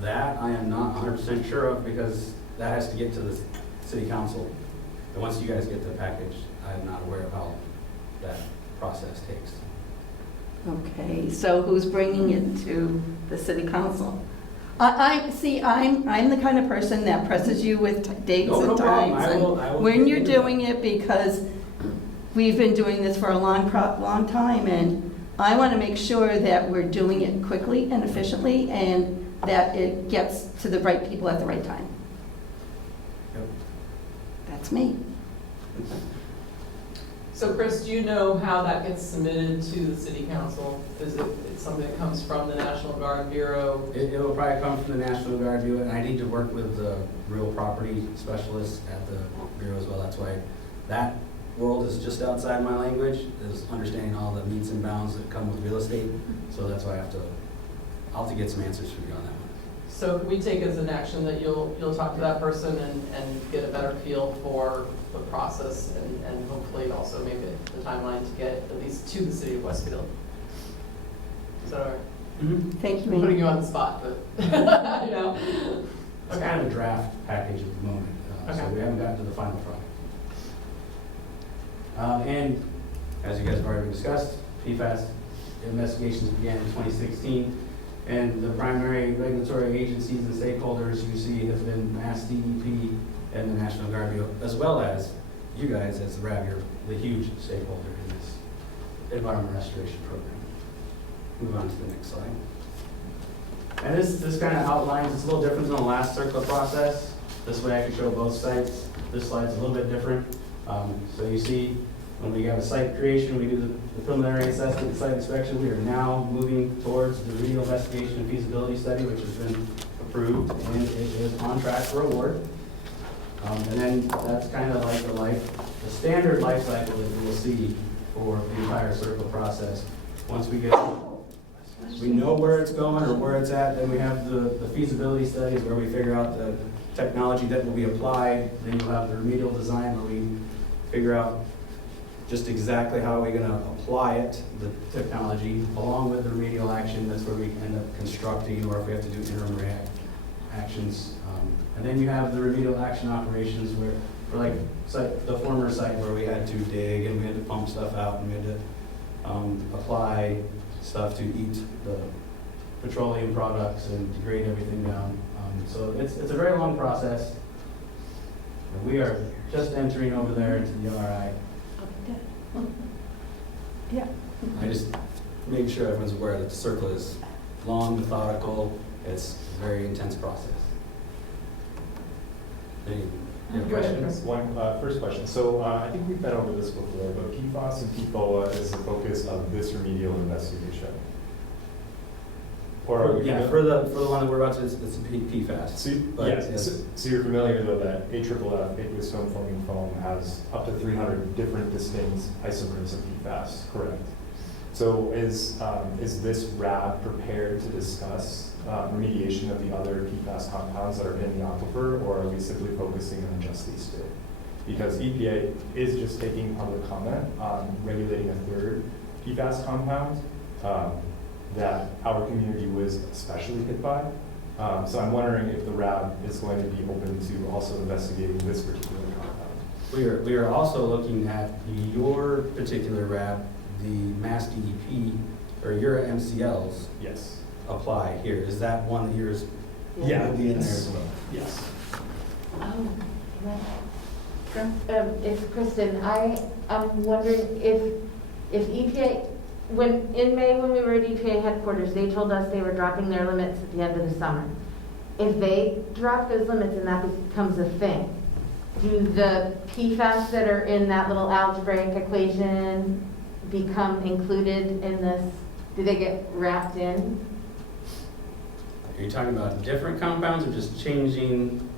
That I am not 100% sure of because that has to get to the city council. And once you guys get the package, I'm not aware of how that process takes. Okay, so who's bringing it to the city council? I'm the kind of person that presses you with dates No and problem. times. I will When you're do that. doing it, because we've been doing this for a long time, and I want to make sure that we're doing it quickly and efficiently, and that it gets to the right people at the right time. Yep. That's me. So Chris, do you know how that gets submitted to the city council? Is it something that comes from the National Guard Bureau? It will probably come from the National Guard Bureau, and I need to work with the real property specialists at the Bureau as well. That's why that world is just outside my language, is understanding all the meets and bounds that come with real estate. So that's why I'll have to get some answers for you on that one. So can we take as an action that you'll talk to that person and get a better feel for the process and hopefully also make it the timeline to get at least to the city of Westfield? Is that all right? Mm-hmm. Thank you, I'm putting Amy. you on the spot, but, you know. It's kind of a draft package at the moment, so Okay. we haven't gotten to the final product. And as you guys have already discussed, PFAS investigations began in 2016, and the primary regulatory agencies and stakeholders you see have been Mass DEP and the National Guard Bureau, as well as you guys as the RAB, you're the huge stakeholder in this environment restoration program. Move on to the next slide. And this kind of outlines, it's a little different than the last CERCLA process. This way I can show both sites. This slide's a little bit different. So you see, when we have a site creation, we do the preliminary assessment and site inspection. We are now moving towards the remedial investigation and feasibility study, which has been approved, and it is on track for award. And then that's kind of like the standard life cycle that you will see for the entire CERCLA process. Once we know where it's going or where it's at, then we have the feasibility studies where we figure out the technology that will be applied. Then you'll have the remedial design where we figure out just exactly how we're going to apply it, the technology, along with the remedial action. That's where we end up constructing, or if we have to do interim actions. And then you have the remedial action operations where, for like the former site where we had to dig and we had to pump stuff out and we had to apply stuff to eat the petroleum products and degrade everything down. So it's a very long process. And we are just entering over there into the RI. Yeah. I just make sure everyone's aware that the CERCLA is long, methodical. It's a very intense process. Any Go ahead, questions? First question. So I think we've been over this before, but PFAS and PFOA is the focus of this remedial investigation. Or are we Yeah, for the one that we're about to, it's PFAS. So you're familiar though that AFFF, aqueous film forming foam, has up to 300 different distinct isomers of PFAS, correct? So is this RAB prepared to discuss remediation of the other PFAS compounds that are in the aquifer, or are we simply focusing on just these two? Because EPA is just taking public comment on regulating a third PFAS compound that our community was especially hit by. So I'm wondering if the RAB is going to be open to also investigating this particular compound. We are also looking at your particular RAB, the Mass DEP, or your MCLs. Yes. Apply here. Is that one that yours will be in there as well? Yes. It's Kristen. I'm wondering if EPA, in May when we were at EPA headquarters, they told us they were dropping their limits at the end of the summer. If they drop those limits and that becomes a thing, do the PFAS that are in that little algebraic equation become included in this? Do they get wrapped in? Are you talking about different compounds or just changing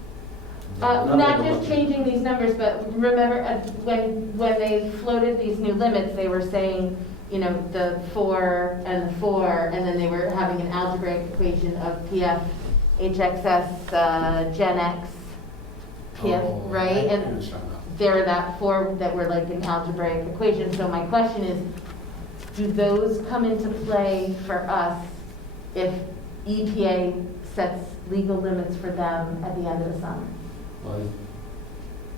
Not just changing these numbers, but remember when they floated these new limits, they were saying, you know, the 4 and the 4, and then they were having an algebraic equation of PF, HXS, Gen X, PF, right? And there were that 4 that were like an algebraic equation. So my question is, do those come into play for us if EPA sets legal limits for them at the end of the summer? Well,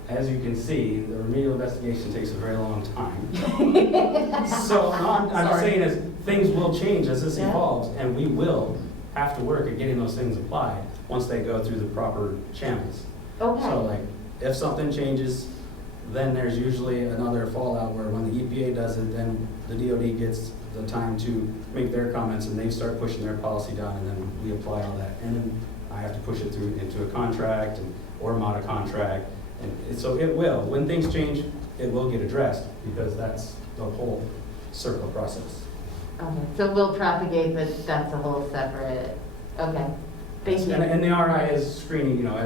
as you can see, the remedial investigation takes a very long time. So I'm saying is things will change as this evolves, and we will have to work at getting those things applied once they go through the proper channels. Okay. So like, if something changes, then there's usually another fallout where when the EPA does it, then the DOD gets the time to make their comments and they start pushing their policy down, and then we apply all that. And then I have to push it through into a contract or mod a contract. And so it will, when things change, it will get addressed because that's the whole circle process. Okay, so we'll propagate, but that's a whole separate, okay. Thank you. And the RI is screening, you know,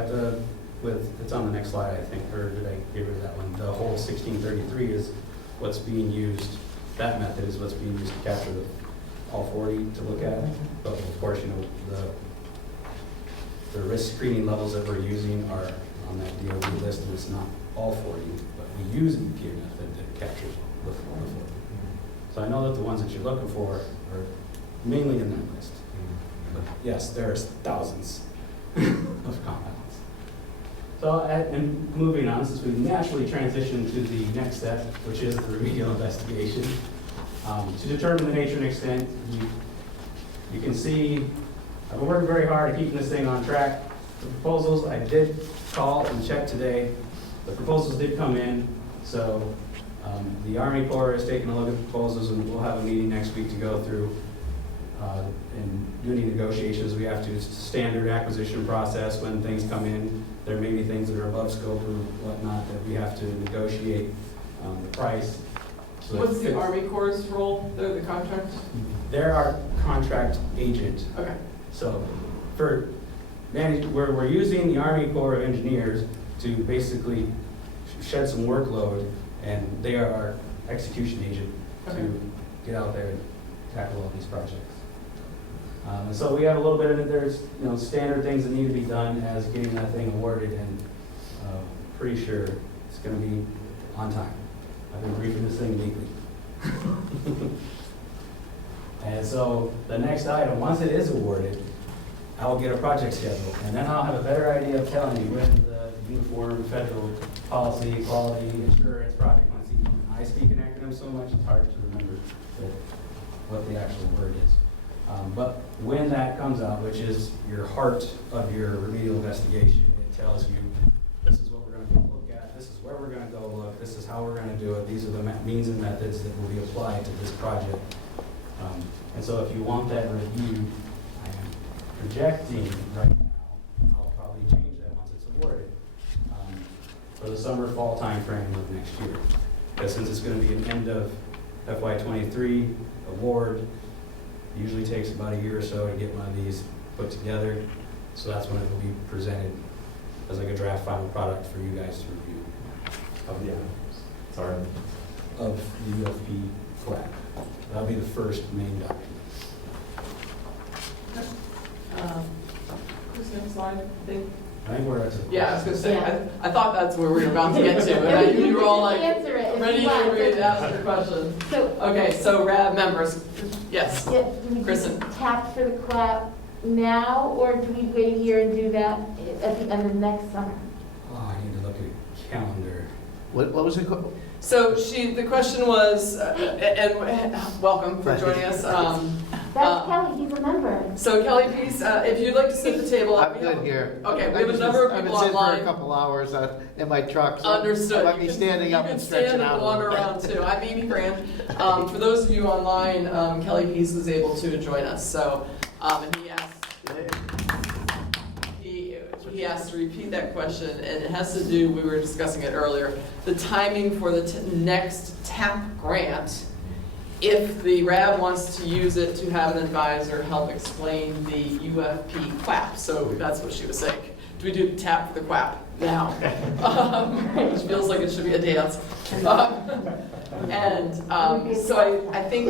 it's on the next slide, I think, or did I give rid of that one? The whole 1633 is what's being used, that method is what's being used to capture all 40 to look at. But of course, you know, the risk screening levels that we're using are on that DOD list, and it's not all 40, but we use an EPA method that captures the 40. So I know that the ones that you're looking for are mainly in that list. But yes, there's thousands of compounds. So, and moving on, since we naturally transition to the next step, which is the remedial investigation, to determine the nature and extent, you can see I've been working very hard at keeping this thing on track. The proposals, I did call and check today. The proposals did come in, so the Army Corps is taking a look at the proposals, and we'll have a meeting next week to go through and do any negotiations. We have to, it's a standard acquisition process when things come in. There may be things that are above scope or whatnot that we have to negotiate the price. So what's the Army Corps' role, the contract? They're our contract agent. Okay. So for we're using the Army Corps of Engineers to basically shed some workload, and they are our execution agent to get out there and tackle all these projects. And so we have a little bit of, there's standard things that need to be done as getting that thing awarded, and pretty sure it's going to be on time. I've been briefing this thing weekly. And so the next item, once it is awarded, I will get a project schedule, and then I'll have a better idea of telling you when the uniform federal policy, quality, assurance, project wants to. I speak in acronyms so much, it's hard to remember what the actual word is. But when that comes out, which is your heart of your remedial investigation, it tells you this is what we're going to go look at, this is where we're going to go look, this is how we're going to do it, these are the means and methods that will be applied to this project. And so if you want that reviewed, I am projecting right now, I'll probably change that once it's awarded, for the summer, fall time frame of next year. Because since it's going to be an end of FY23 award, it usually takes about a year or so to get one of these put together. So that's when it will be presented as like a draft final product for you guys to review. Of the UFP FLAG. That'll be the first main document. Who's next slide? I think we're at the Yeah, I was going to say, Yeah. I thought that's where we were about to get to, and I knew you were all like Answer it if ready you want. to ask your questions. So, Okay, so RAB members, yes. yeah, do we Kristen. tap for the clap now, or do we wait here and do that at the end of next summer? Oh, I need to look at a calendar. What was it? So the question was, and welcome for joining us. That's Kelly, he's a member. So Kelly, please, if you'd like to sit at the table. I'm good here. Okay, we have a number of people I've been sitting online. for a couple hours in my truck. So Understood. Let me standing up and stretching out a wander little around bit. too. I'm Amy Brand. For those of you online, Kelly Peace was able to join us. So, and he asked to repeat that question, and it has to do, we were discussing it earlier, the timing for the next TAP grant. If the RAB wants to use it to have an advisor help explain the UFP CLAP. So that's what she was saying. do we do tap for the quack now? Which feels like it should be a dance. So I think,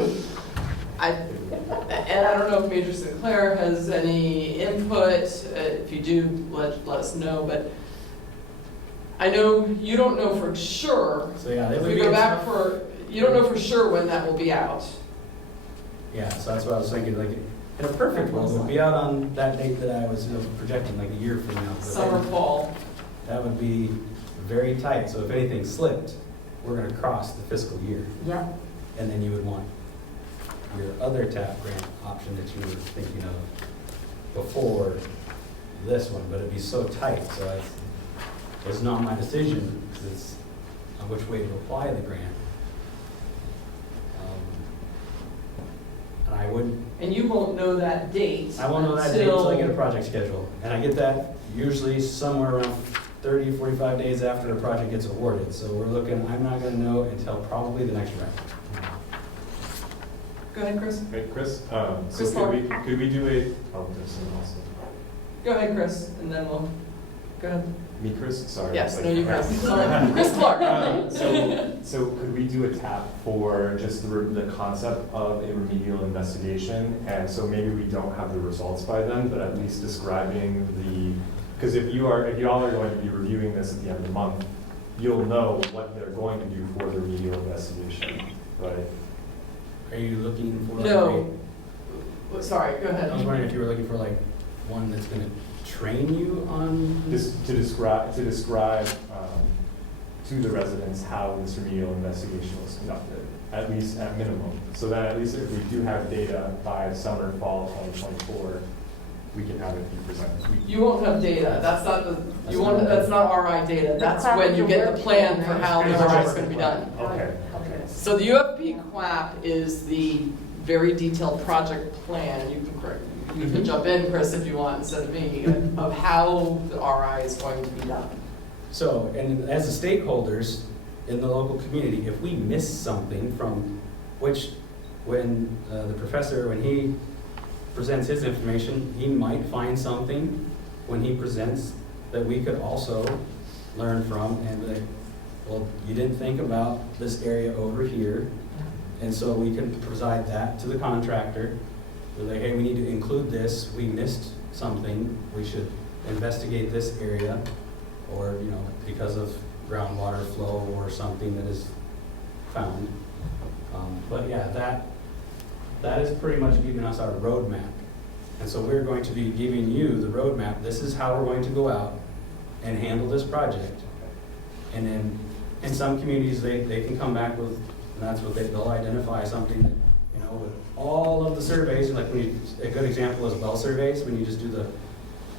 and I don't know if Major Sinclair has any input. If you do, let us know. But I know you don't know for sure. So yeah, if we go back for, you don't know for sure when that will be out. Yeah, so that's what I was thinking. Like, in a perfect world, it would be out on that date that I was projecting, like a year from now. But Summer, fall. That would be very tight. So if anything slipped, we're going to cross the fiscal year. Yeah. And then you would want your other TAP grant option that you were thinking of before this one, but it'd be so tight. So it's not my decision because it's on which way to apply the grant. And I wouldn't. And you won't know that date. I won't know that date until I get a project schedule. And I get that usually somewhere around 30, 45 days after the project gets awarded. So we're looking, I'm not going to know until probably the next round. Go ahead, Chris. Hey, Chris. Chris So could we do a, oh, there's someone else. Go ahead, Chris, and then we'll, go ahead. Me, Chris? Sorry. Yes, no, you Chris. Sorry. Chris Clark. So could we do a tap for just the concept of a remedial investigation? And so maybe we don't have the results by then, but at least describing because if you all are going to be reviewing this at the end of the month, you'll know what they're going to do for the remedial investigation, right? Are you looking for? No. Sorry, go ahead. I was wondering if you were looking for like one that's going to train you on to describe to the residents how this remedial investigation was conducted, at least at minimum, so that at least if we do have data by summer, fall 2024, we can have it be presented. You won't have data. That's not that's not RI data. That's when you get the plan for how the RI is going to be done. Okay. So the UFP QAP is the very detailed project plan. You can correct. You can jump in, Chris, if you want, instead of me, of how the RI is going to be done. So, and as the stakeholders in the local community, if we miss something from when the professor, when he presents his information, he might find something when he presents that we could also learn from and be like, well, you didn't think about this area over here, and so we can provide that to the contractor. We're like, hey, we need to include this. We missed something. We should investigate this area, or because of groundwater flow or something that is found. But yeah, that is pretty much giving us our roadmap. And so we're going to be giving you the roadmap. This is how we're going to go out and handle this project. And then in some communities, they can come back with, and that's what they'll identify something that, with all of the surveys, like a good example is well surveys, when you just do the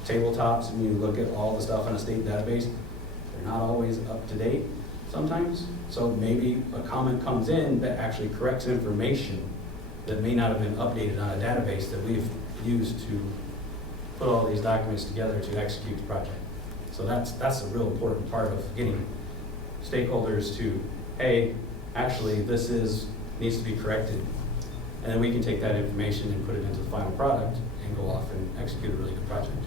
tabletops and you look at all the stuff in a state database, they're not always up to date sometimes. So maybe a comment comes in that actually corrects information that may not have been updated on a database that we've used to put all these documents together to execute the project. So that's a real important part of getting stakeholders to, hey, actually this needs to be corrected. And then we can take that information and put it into the final product and go off and execute a really good project.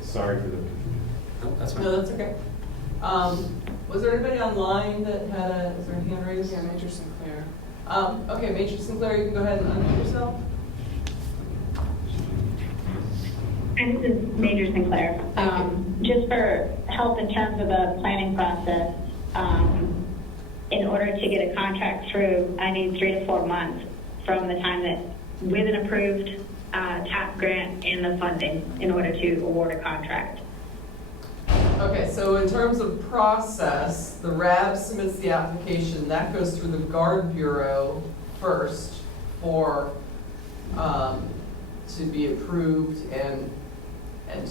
Sorry for the confusion. No, that's fine. No, that's okay. Was there anybody online that is there a hand raised? Yeah, Major Sinclair. Okay, Major Sinclair, you can go ahead and unmute yourself. This is Major Sinclair. Just for help in terms of the planning process, in order to get a contract through, I need 3 to 4 months from the time that with an approved TAP grant and the funding in order to award a contract. Okay, so in terms of process, the RAB submits the application. That goes through the Guard Bureau first for to be approved and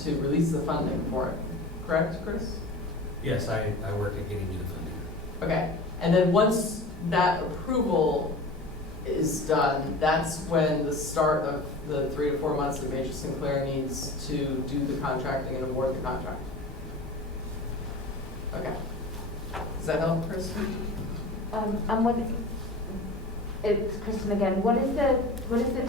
to release the funding for it. Correct, Chris? Yes, I work at getting you the funding. Okay, and then once that approval is done, that's when the start of the 3 to 4 months that Major Sinclair needs to do the contracting and award the contract. Okay. Does that help, Chris? It's Kristen again. What is the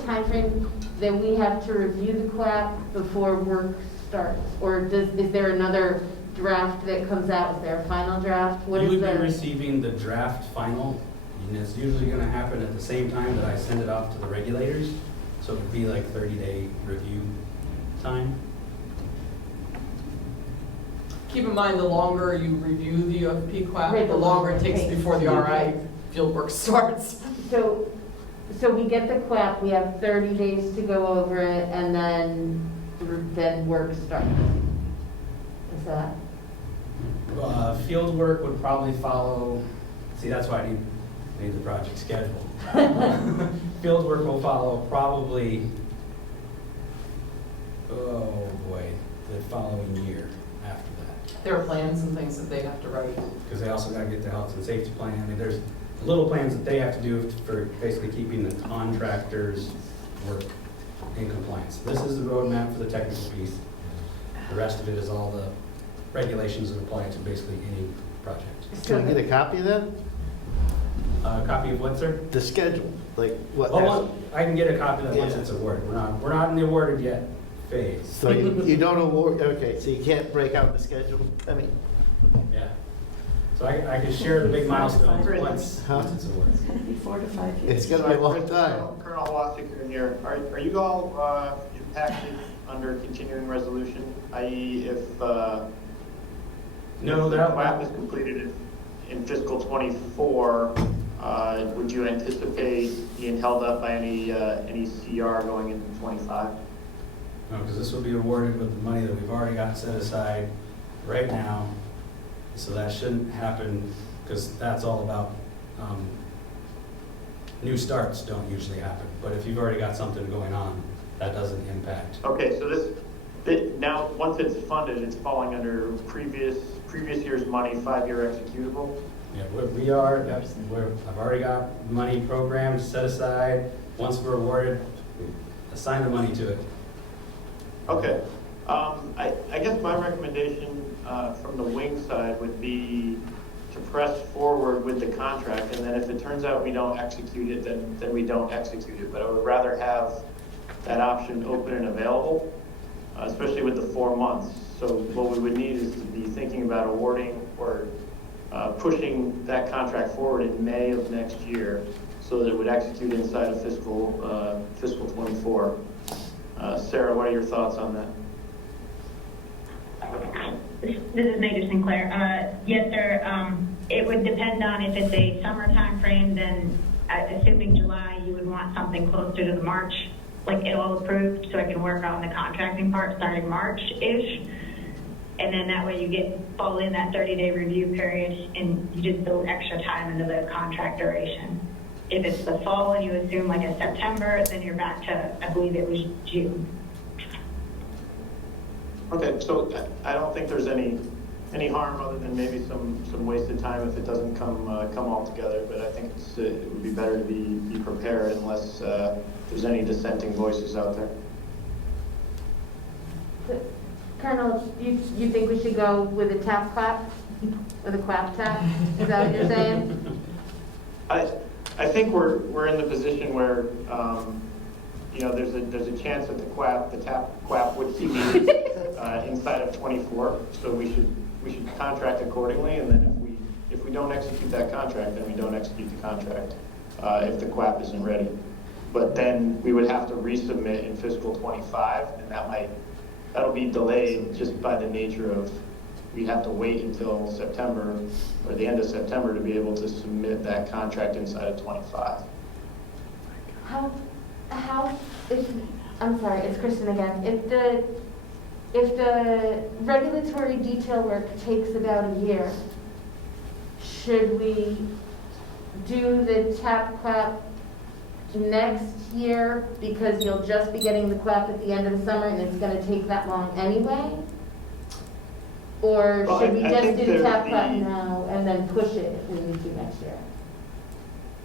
timeframe that we have to review the CLAP before work starts? Or is there another draft that comes out? Is there a final draft? What You is would be the? receiving the draft final, and it's usually gonna happen at the same time that I send it off to the regulators. So it would be like 30-day review time. Keep in mind, the longer you review the UFP Right, QAP, the the longer it takes takes. before the RI fieldwork starts. So we get the QAP, we have 30 days to go over it, and then work starts. Is that? Field work would probably follow, see, that's why I need the project schedule. Field work will follow probably, oh boy, the following year after that. There are plans and things that they have to write. Because they also gotta get the health and safety plan. I mean, there's little plans that they have to do for basically keeping the contractors' work in compliance. This is the roadmap for the technical piece. The rest of it is all the regulations that apply to basically any project. Can I get a copy of that? A copy of what, sir? The schedule, like what? Oh, I can get a copy of that once Yeah. it's awarded. We're not in the awarded yet phase. So you don't award, okay, so you can't break out the schedule? I mean, Yeah. So I can share the big milestones once Huh? it's awarded. It's gonna be 4 to 5 years. it's gonna be a long time. Colonel Wassiker here. Are you all impacted under continuing resolution, i.e. if No, the that QAP is completed in fiscal '24, would you anticipate being held up by any CR going into '25? No, because this will be awarded with the money that we've already got set aside right now. So that shouldn't happen, because that's all about, new starts don't usually happen. But if you've already got something going on, that doesn't impact. Okay, so now, once it's funded, it's falling under previous year's money, 5-year executable? Yeah, we are, I've already got money programmed, set aside. Once we're awarded, we assign the money to it. Okay. I guess my recommendation from the wing side would be to press forward with the contract, and then if it turns out we don't execute it, then we don't execute it. But I would rather have that option open and available, especially with the 4 months. So what we would need is to be thinking about awarding or pushing that contract forward in May of next year so that it would execute inside of fiscal '24. Sarah, what are your thoughts on that? This is Major Sinclair. Yes, sir. It would depend on if it's a summer time frame, then assuming July, you would want something closer to the March, like it all approved, so I can work on the contracting part starting March-ish. And then that way you fall in that 30-day review period and you just build extra time into the contract duration. If it's the fall and you assume like a September, then you're back to, I believe it was June. Okay, so I don't think there's any harm other than maybe some wasted time if it doesn't come all together. But I think it would be better to be prepared unless there's any dissenting voices out there. Colonel, you think we should go with a tap clap, or the quack tap? Is that what you're saying? I think we're in the position where there's a chance that the tap quap would be needed inside of 24. So we should contract accordingly, and then if we don't execute that contract, then we don't execute the contract if the quap isn't ready. But then we would have to resubmit in fiscal 25, and that'll be delayed just by the nature of we have to wait until September or the end of September to be able to submit that contract inside of 25. I'm sorry, it's Kristen again. If the regulatory detail work takes about a year, should we do the tap clap next year because you'll just be getting the clap at the end of the summer and it's going to take that long anyway? Or should we just do the tap clap now and then push it if we need to next year?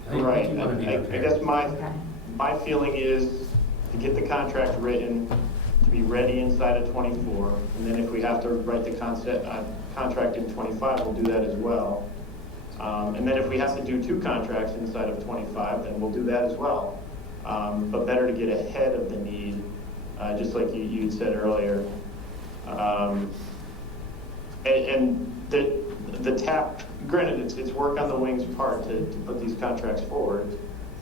Right. I guess my feeling is to get the contract written, to be ready inside of 24, and then if we have to write the contract in 25, we'll do that as well. And then if we have to do 2 contracts inside of 25, then we'll do that as well. But better to get ahead of the need, just like you had said earlier. And the TAP, granted, it's work on the wings part to put these contracts forward,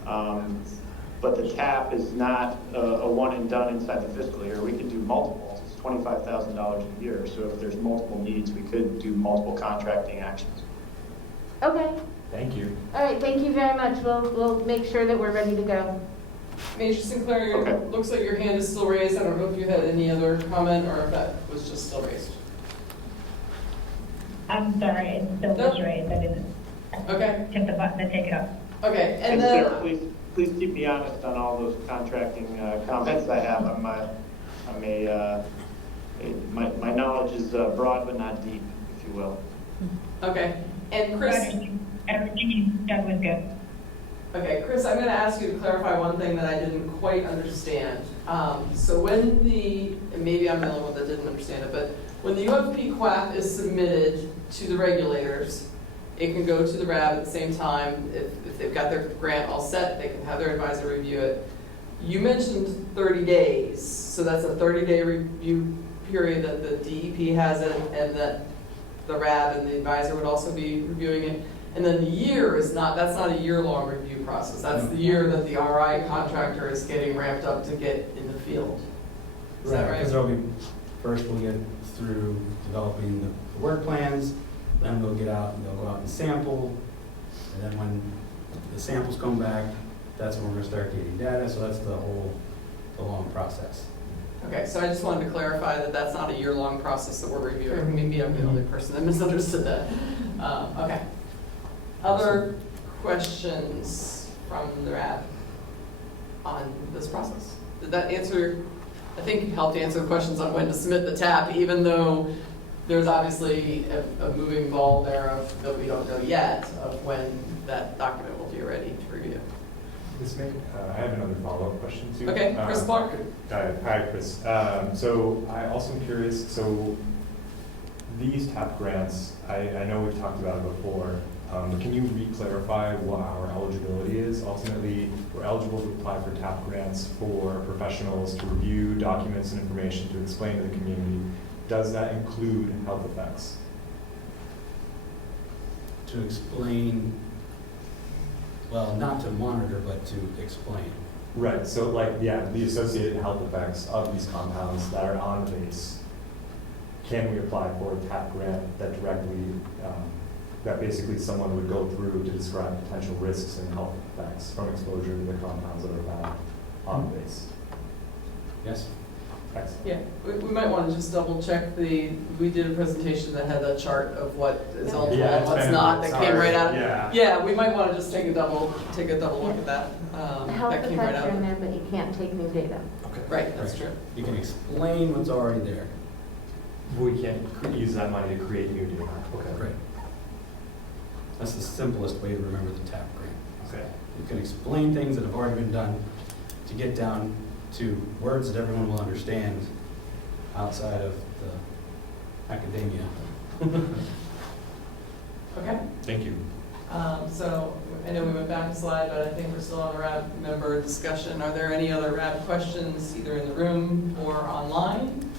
but the TAP is not a one and done inside the fiscal year. We could do multiples. It's $25,000 a year. So if there's multiple needs, we could do multiple contracting actions. Okay. Thank you. All right, thank you very much. We'll make sure that we're ready to go. Major Sinclair, looks like your hand is still raised. I don't know if you had any other comment or if that was just still raised. I'm sorry, it still was raised. I didn't hit the button to take it up. Okay, And Sarah, please keep me honest on all those contracting comments I have. My knowledge is broad but not deep, if you will. Okay, and Chris. Everything you said was good. Okay, Chris, I'm going to ask you to clarify one thing that I didn't quite understand. So when and maybe I'm the only one that didn't understand it, but when the UFP QAP is submitted to the regulators, it can go to the RAB at the same time. If they've got their grant all set, they can have their advisor review it. You mentioned 30 days, so that's a 30-day review period that the DEP has it, and that the RAB and the advisor would also be reviewing it. And then the year is that's not a year-long review process. That's the year that the RI contractor is getting ramped up to get in the field. Is that right? Because first we'll get through developing the work plans, then they'll go out and sample, and then when the samples come back, that's when we're going to start getting data. So that's the long process. Okay, so I just wanted to clarify that that's not a year-long process that we're reviewing. Maybe I'm the only person that misunderstood that. Okay. Other questions from the RAB on this process? Did that answer, I think helped answer the questions on when to submit the TAP, even though there's obviously a moving ball there that we don't know yet of when that document will be ready to review. I have another follow-up question too. Okay, Chris Clark. Hi, Chris. So I also am curious, so these TAP grants, I know we've talked about it before, but can you re-clarify what our eligibility is? Ultimately, we're eligible to apply for TAP grants for professionals to review documents and information to explain to the community. Does that include health effects? To explain, well, not to monitor, but to explain. Right, so the associated health effects of these compounds that are on the base. Can we apply for a TAP grant that directly, that basically someone would go through to describe potential risks and health effects from exposure to the compounds that are found on the base? Yes. Excellent. Yeah, we might want to just double check we did a presentation that had a chart of what is eligible and what's not, that came right out. Yeah, we might want to just take a double look at that. Health that came right effects out. are in there, but you can't take new data. Okay. Right, that's true. You can explain what's already there. We can't use that money to create new data. Okay. Great. That's the simplest way to remember the TAP grant. Okay. You can explain things that have already been done to get down to words that everyone will understand outside of the academia. Okay. Thank you. So I know we went back a slide, but I think we're still on the RAB member discussion. Are there any other RAB questions either in the room or online?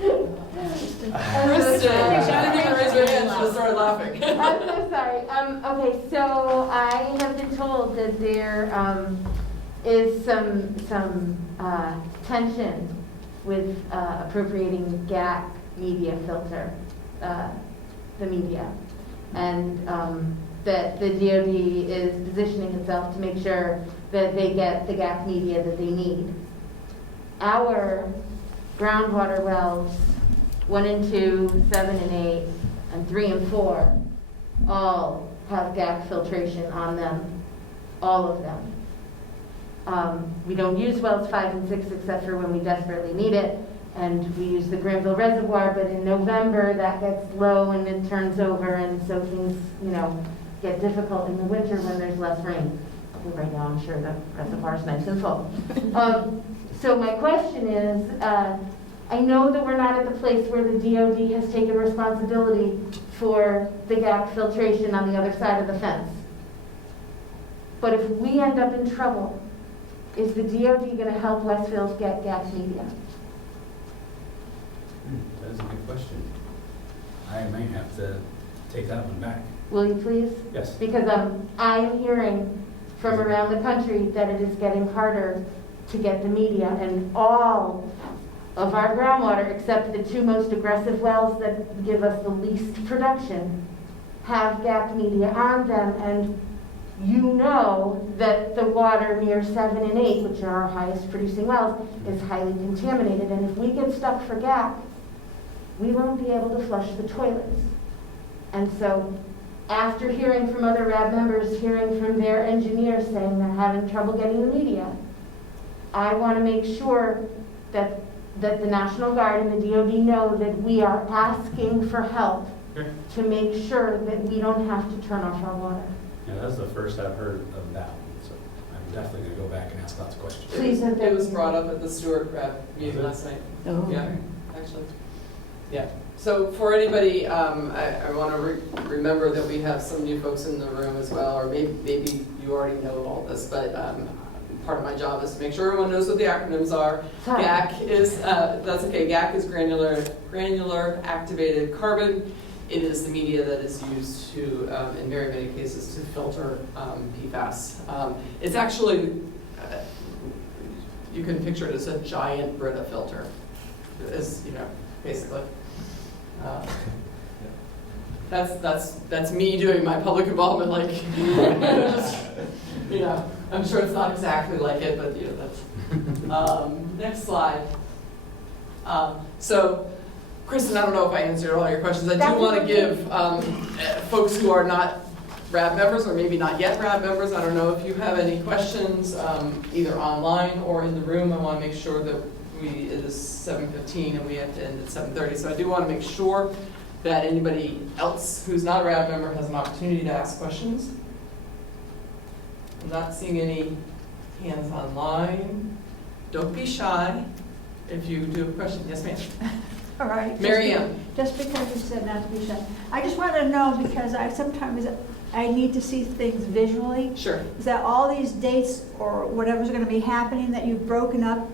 Kristen, I didn't even raise your hand, she just started laughing. I'm so sorry. Okay, so I have been told that there is some tension with appropriating GAC media filter, the media, and that the DoD is positioning itself to make sure that they get the GAC media that they need. Our groundwater wells 1 and 2, 7 and 8, and 3 and 4 all have GAC filtration on them, all of them. We don't use wells 5 and 6 except for when we desperately need it, and we use the Granville Reservoir, but in November that gets low and it turns over, and so things, get difficult in the winter when there's less rain. But right now I'm sure the reservoir is nice and full. So my question is, I know that we're not at the place where the DoD has taken responsibility for the GAC filtration on the other side of the fence. But if we end up in trouble, is the DoD going to help Westfield get GAC media? question. I might have to take that one back. Will you please? Yes. Because I am hearing from around the country that it is getting harder to get the media, and all of our groundwater, except the two most aggressive wells that give us the least production, have GAC media on them, and you know that the water near 7 and 8, which are our highest producing wells, is highly contaminated, and if we get stuck for GAC, we won't be able to flush the toilets. And so, after hearing from other RAB members, hearing from their engineers saying they're having trouble getting the media, I want to make sure that the National Guard and the DOD know that we are asking for help to make sure that we don't have to turn off our water. Yeah, that's the first I've heard of that one, so I'm definitely going to go back and ask lots of questions. Please, It was brought up at the Stewart RAB meeting last night. Oh. Yeah, actually. Yeah. So for anybody, I want to remember that we have some new folks in the room as well, or maybe you already know all this, but part of my job is to make sure everyone knows what the acronyms are. Sorry. GAC is, that's okay, GAC is granular activated carbon. It is the media that is used to, in very many cases, to filter PFAS. It's actually, you can picture it as a giant Brita filter, is, you know, basically. That's me doing my public involvement, like, just, you know, I'm sure it's not exactly like it, but you know, that's. Next slide. So, Kristen, I don't know if I answered all your questions. I do want to give folks who are not RAB members, or maybe not yet RAB members, I don't know if you have any questions, either online or in the room. I want to make sure that it is 7:15 and we have to end at 7:30. So I do want to make sure that anybody else who's not a RAB member has an opportunity to ask questions. I'm not seeing any hands online. Don't be shy if you do have a question. Yes, ma'am. All right. Mary Ann. Just because you said not to be shy. I just want to know, because sometimes I need to see things visually. Sure. Is that all these dates or whatever's going to be happening that you've broken up,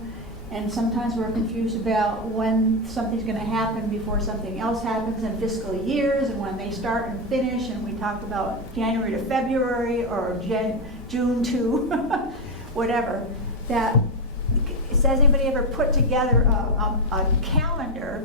and sometimes we're confused about when something's going to happen before something else happens, in fiscal years, and when they start and finish, and we talk about January to February or June to whatever. Has anybody ever put together a calendar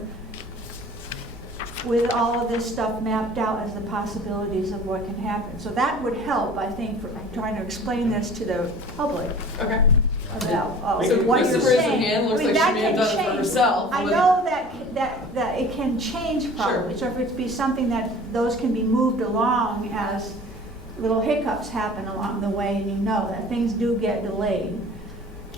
with all of this stuff mapped out as the possibilities of what can happen? So that would help, I think, for trying to explain this to the public. Okay. About so what you're Christopher's saying. hand looks like she may have done it for herself. I know that it can change probably. Sure. So if it's be something that those can be moved along as little hiccups happen along the way, and you know that things do get delayed.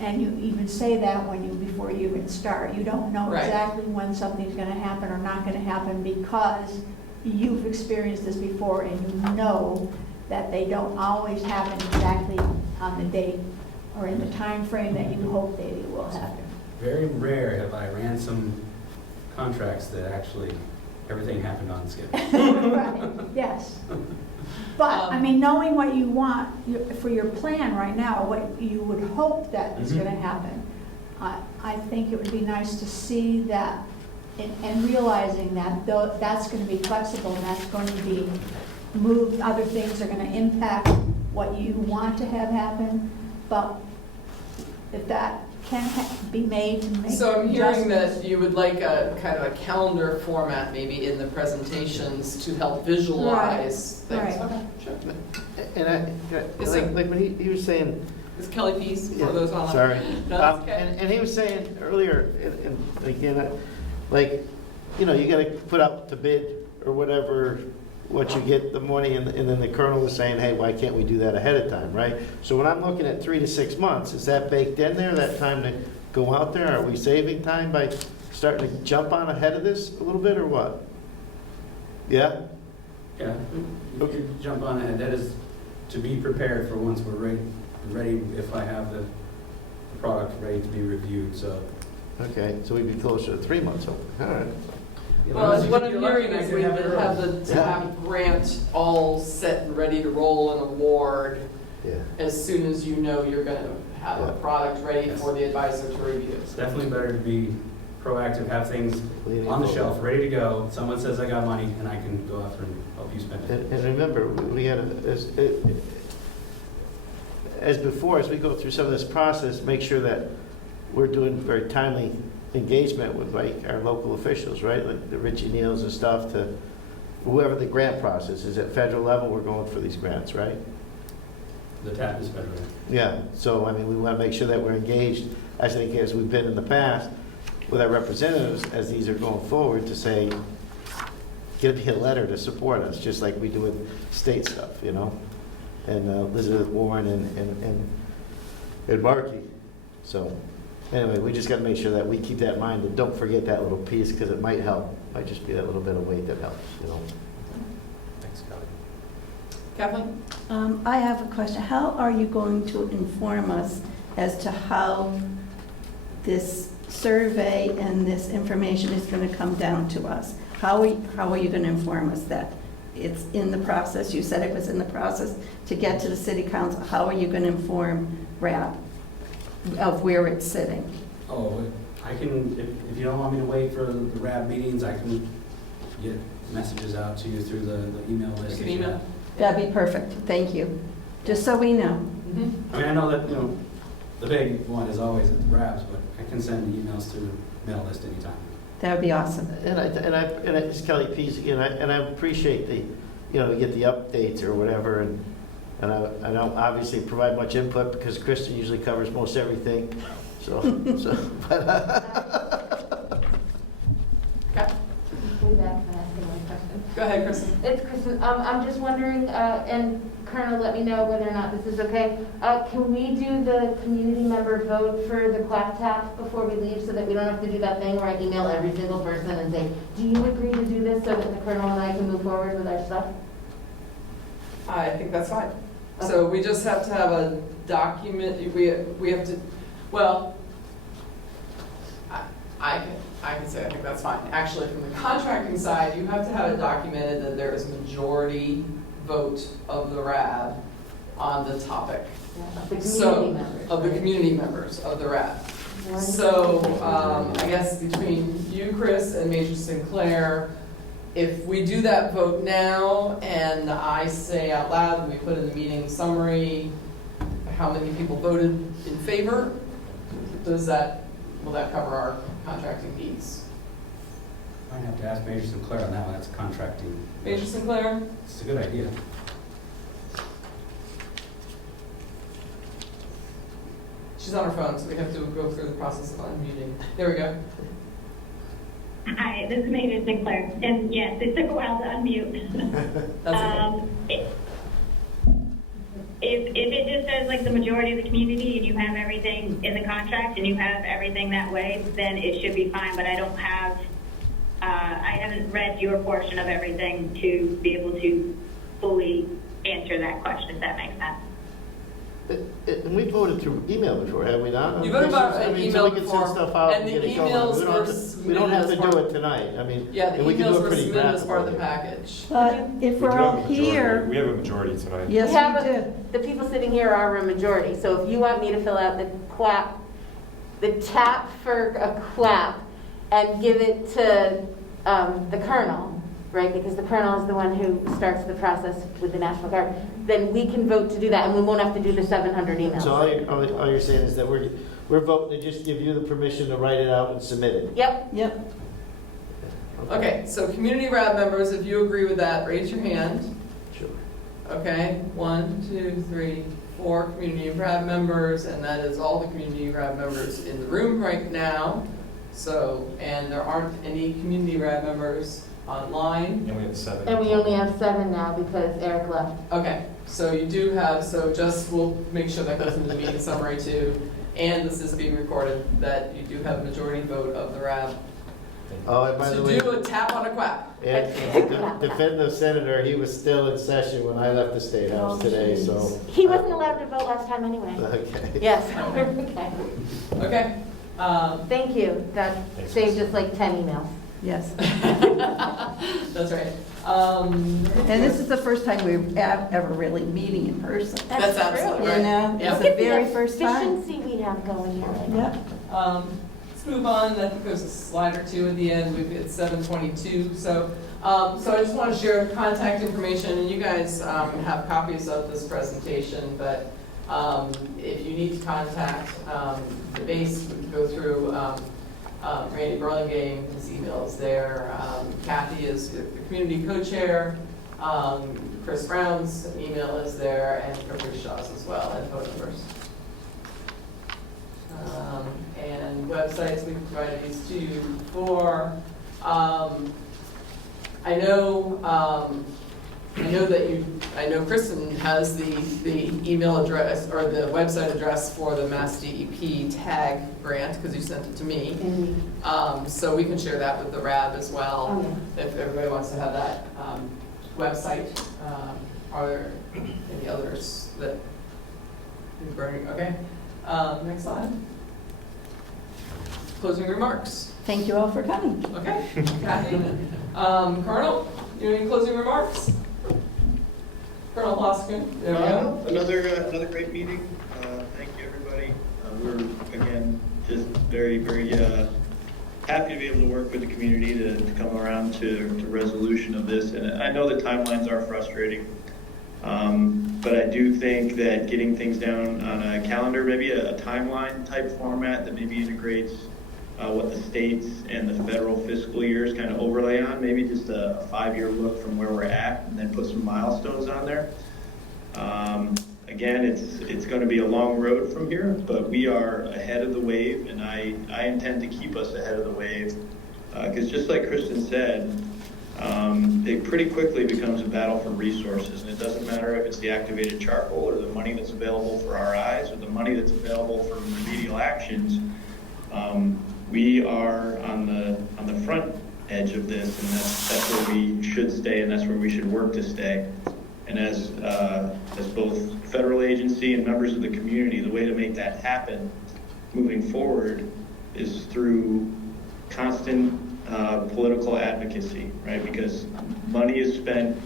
And you even say that before you even start. You don't know exactly when something's going to happen or not going to happen, because you've experienced this before, and you know that they don't always happen exactly on the date or in the time frame that you hope they will happen. Very rare have I ran some contracts that actually everything happened on schedule. Right. Yes. But, I mean, knowing what you want for your plan right now, what you would hope that is going to happen, I think it would be nice to see that and realizing that that's going to be flexible and that's going to be moved. Other things are going to impact what you want to have happen, but if that can be made to make So I'm hearing that you would like a kind of a calendar format maybe in the presentations to help visualize things. Right. Okay, sure. And like when he was saying, Is Kelly Peace for those online? sorry. No, that's okay. And he was saying earlier, and again, like, you know, you got to put out to bid or whatever what you get the morning, and then the colonel was saying, hey, why can't we do that ahead of time, right? So when I'm looking at 3 to 6 months, is that baked in there, that time to go out there? Are we saving time by starting to jump on ahead of this a little bit, or what? Yeah? Yeah, you could jump on ahead. That is to be prepared for once we're ready if I have the product ready to be reviewed, so. Okay, so we'd be closer to 3 months, hopefully. All right. Well, what I'm hearing is we would have the grant all set and ready to roll and award as soon as you know you're going to have a product ready for the advisor to review. It's definitely better to be proactive, have things on the shelf, ready to go. Someone says I got money, and I can go after and help you spend it. And remember, we had, as before, as we go through some of this process, make sure that we're doing very timely engagement with like our local officials, right? Like the Richie Neals and stuff, to whoever the grant process is. At federal level, we're going for these grants, right? The tap is better. Yeah, so I mean, we want to make sure that we're engaged, I think, as we've been in the past, with our representatives as these are going forward to say, give me a letter to support us, just like we do with state stuff, you know? And Elizabeth Warren and Markey. So anyway, we just got to make sure that we keep that in mind and don't forget that little piece because it might help. Might just be that little bit of weight that helps, you know? Thanks, Kelly. Kathleen? I have a question. How are you going to inform us as to how this survey and this information is going to come down to us? How are you going to inform us that it's in the process? You said it was in the process to get to the city council. How are you going to inform RAB of where it's sitting? Oh, I can, if you don't want me to wait for the RAB meetings, I can get messages out to you through the email list. You can email. That'd be perfect. Thank you. Just so we know. I mean, I know that, you know, the big one is always at the RABs, but I can send emails to the mail list anytime. That would be awesome. And I just Kelly Pease, and I appreciate the, you know, we get the updates or whatever, and I don't obviously provide much input because Kristen usually covers most everything. So but Go ahead, Kristen. It's Kristen. I'm just wondering, and Colonel, let me know whether or not this is okay. Can we do the community member vote for the clap tap before we leave so that we don't have to do that thing where I email every single person and say, do you agree to do this so that the Colonel and I can move forward with our stuff? I think that's fine. So we just have to have a document, we have to, well, I can say I think that's fine. Actually, from the contracting side, you have to have it documented that there is majority vote of the RAB on the topic. Of the community members. Of the community members of the RAB. So I guess between you, Chris, and Major Sinclair, if we do that vote now and I say out loud and we put in the meeting summary how many people voted in favor, will that cover our contracting fees? I might have to ask Major Sinclair on that one. That's contracting. Major Sinclair? It's a good idea. She's on her phone, so we have to go through the process of unmuting. There we go. Hi, this is Major Sinclair. And yes, it took a while to unmute. That's okay. If it just says like the majority of the community and you have everything in the contract and you have everything that way, then it should be fine. But I don't have, I haven't read your portion of everything to be able to fully answer that question, if that makes sense. and we voted through email before, have we not? You voted by email so we can before, send stuff out and the get it going. emails We don't were have to- submitted We don't have as to part do of- it tonight. I mean, Yeah, the and we can do emails it were pretty submitted as part of the rapidly. package. But if we're all here, We have a majority tonight. yes, we do. The people sitting here are a majority, so if you want me to fill out the tap for a clap and give it to the Colonel, right, because the Colonel is the one who starts the process with the National Guard, then we can vote to do that, and we won't have to do the 700 emails. So all you're saying is that we're voting to just give you the permission to write it out and submit it? Yep. Yep. Okay, so community RAB members, if you agree with that, raise your hand. Sure. Okay, 1, 2, 3, 4 community RAB members, and that is all the community RAB members in the room right now. So, and there aren't any community RAB members online. And we have 7. And we only have 7 now because Eric left. Okay, so you do have, so just, we'll make sure that goes in the meeting summary too, and this is being recorded, that you do have a majority vote of the RAB. Oh, and by the way, To do a tap on a quack. and defend the senator, he was still in session when I left the State House today, so. He wasn't allowed to vote last time anyway. Okay. Yes. Okay. Okay. Thank you. That saved us like 10 emails. Yes. That's right. And this is the first time we're ever really meeting in person. That's absolutely You right. know, Yeah. it's the very first time. Efficiency we have going here right now. Yep. let's move on. I think there's a slide or two at the end. We've hit 7:22. So I just want to share contact information, and you guys have copies of this presentation, but if you need to contact the base, we can go through Randy Burlingame, his email is there. Kathy is the community co-chair. Chris Brown's email is there, and Capri Shaw's as well, and phone numbers. And websites, we can provide these to you for. I know Kristen has the email address or the website address for the Mass DEP tag grant because you sent it to me. So we can share that with the RAB as well if everybody wants to have that website. Are there any others that is burning? Okay. Next slide. Closing remarks. Thank you all for coming. Okay. Kathy. Colonel, you have any closing remarks? Colonel Hoskin. There we go. Another great meeting. Thank you, everybody. We're, again, just very, very happy to be able to work with the community to come around to resolution of this. And I know the timelines are frustrating, but I do think that getting things down on a calendar, maybe a timeline type format that maybe integrates what the states and the federal fiscal years kind of overlay on, maybe just a 5-year look from where we're at, and then put some milestones on there. Again, it's going to be a long road from here, but we are ahead of the wave, and I intend to keep us ahead of the wave, because just like Kristen said, it pretty quickly becomes a battle for resources, and it doesn't matter if it's the activated charcoal or the money that's available for RIs or the money that's available for remedial actions. We are on the front edge of this, and that's where we should stay, and that's where we should work to stay. And as both federal agency and members of the community, the way to make that happen moving forward is through constant political advocacy, right? Because money is spent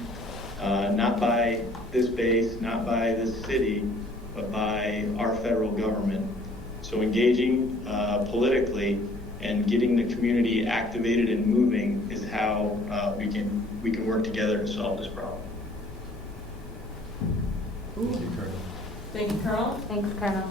not by this base, not by this city, but by our federal government. So engaging politically and getting the community activated and moving is how we can work together to solve this problem. Thank you, Colonel. Thank you, Colonel. Thanks, Colonel.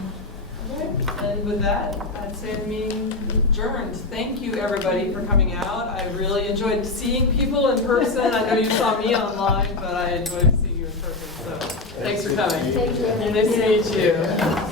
Okay. And with that, I'd say the meeting adjourned. Thank you, everybody, for coming out. I really enjoyed seeing people in person. I know you saw me online, but I enjoyed seeing you in person. So thanks for coming. Thank you. Nice to meet you.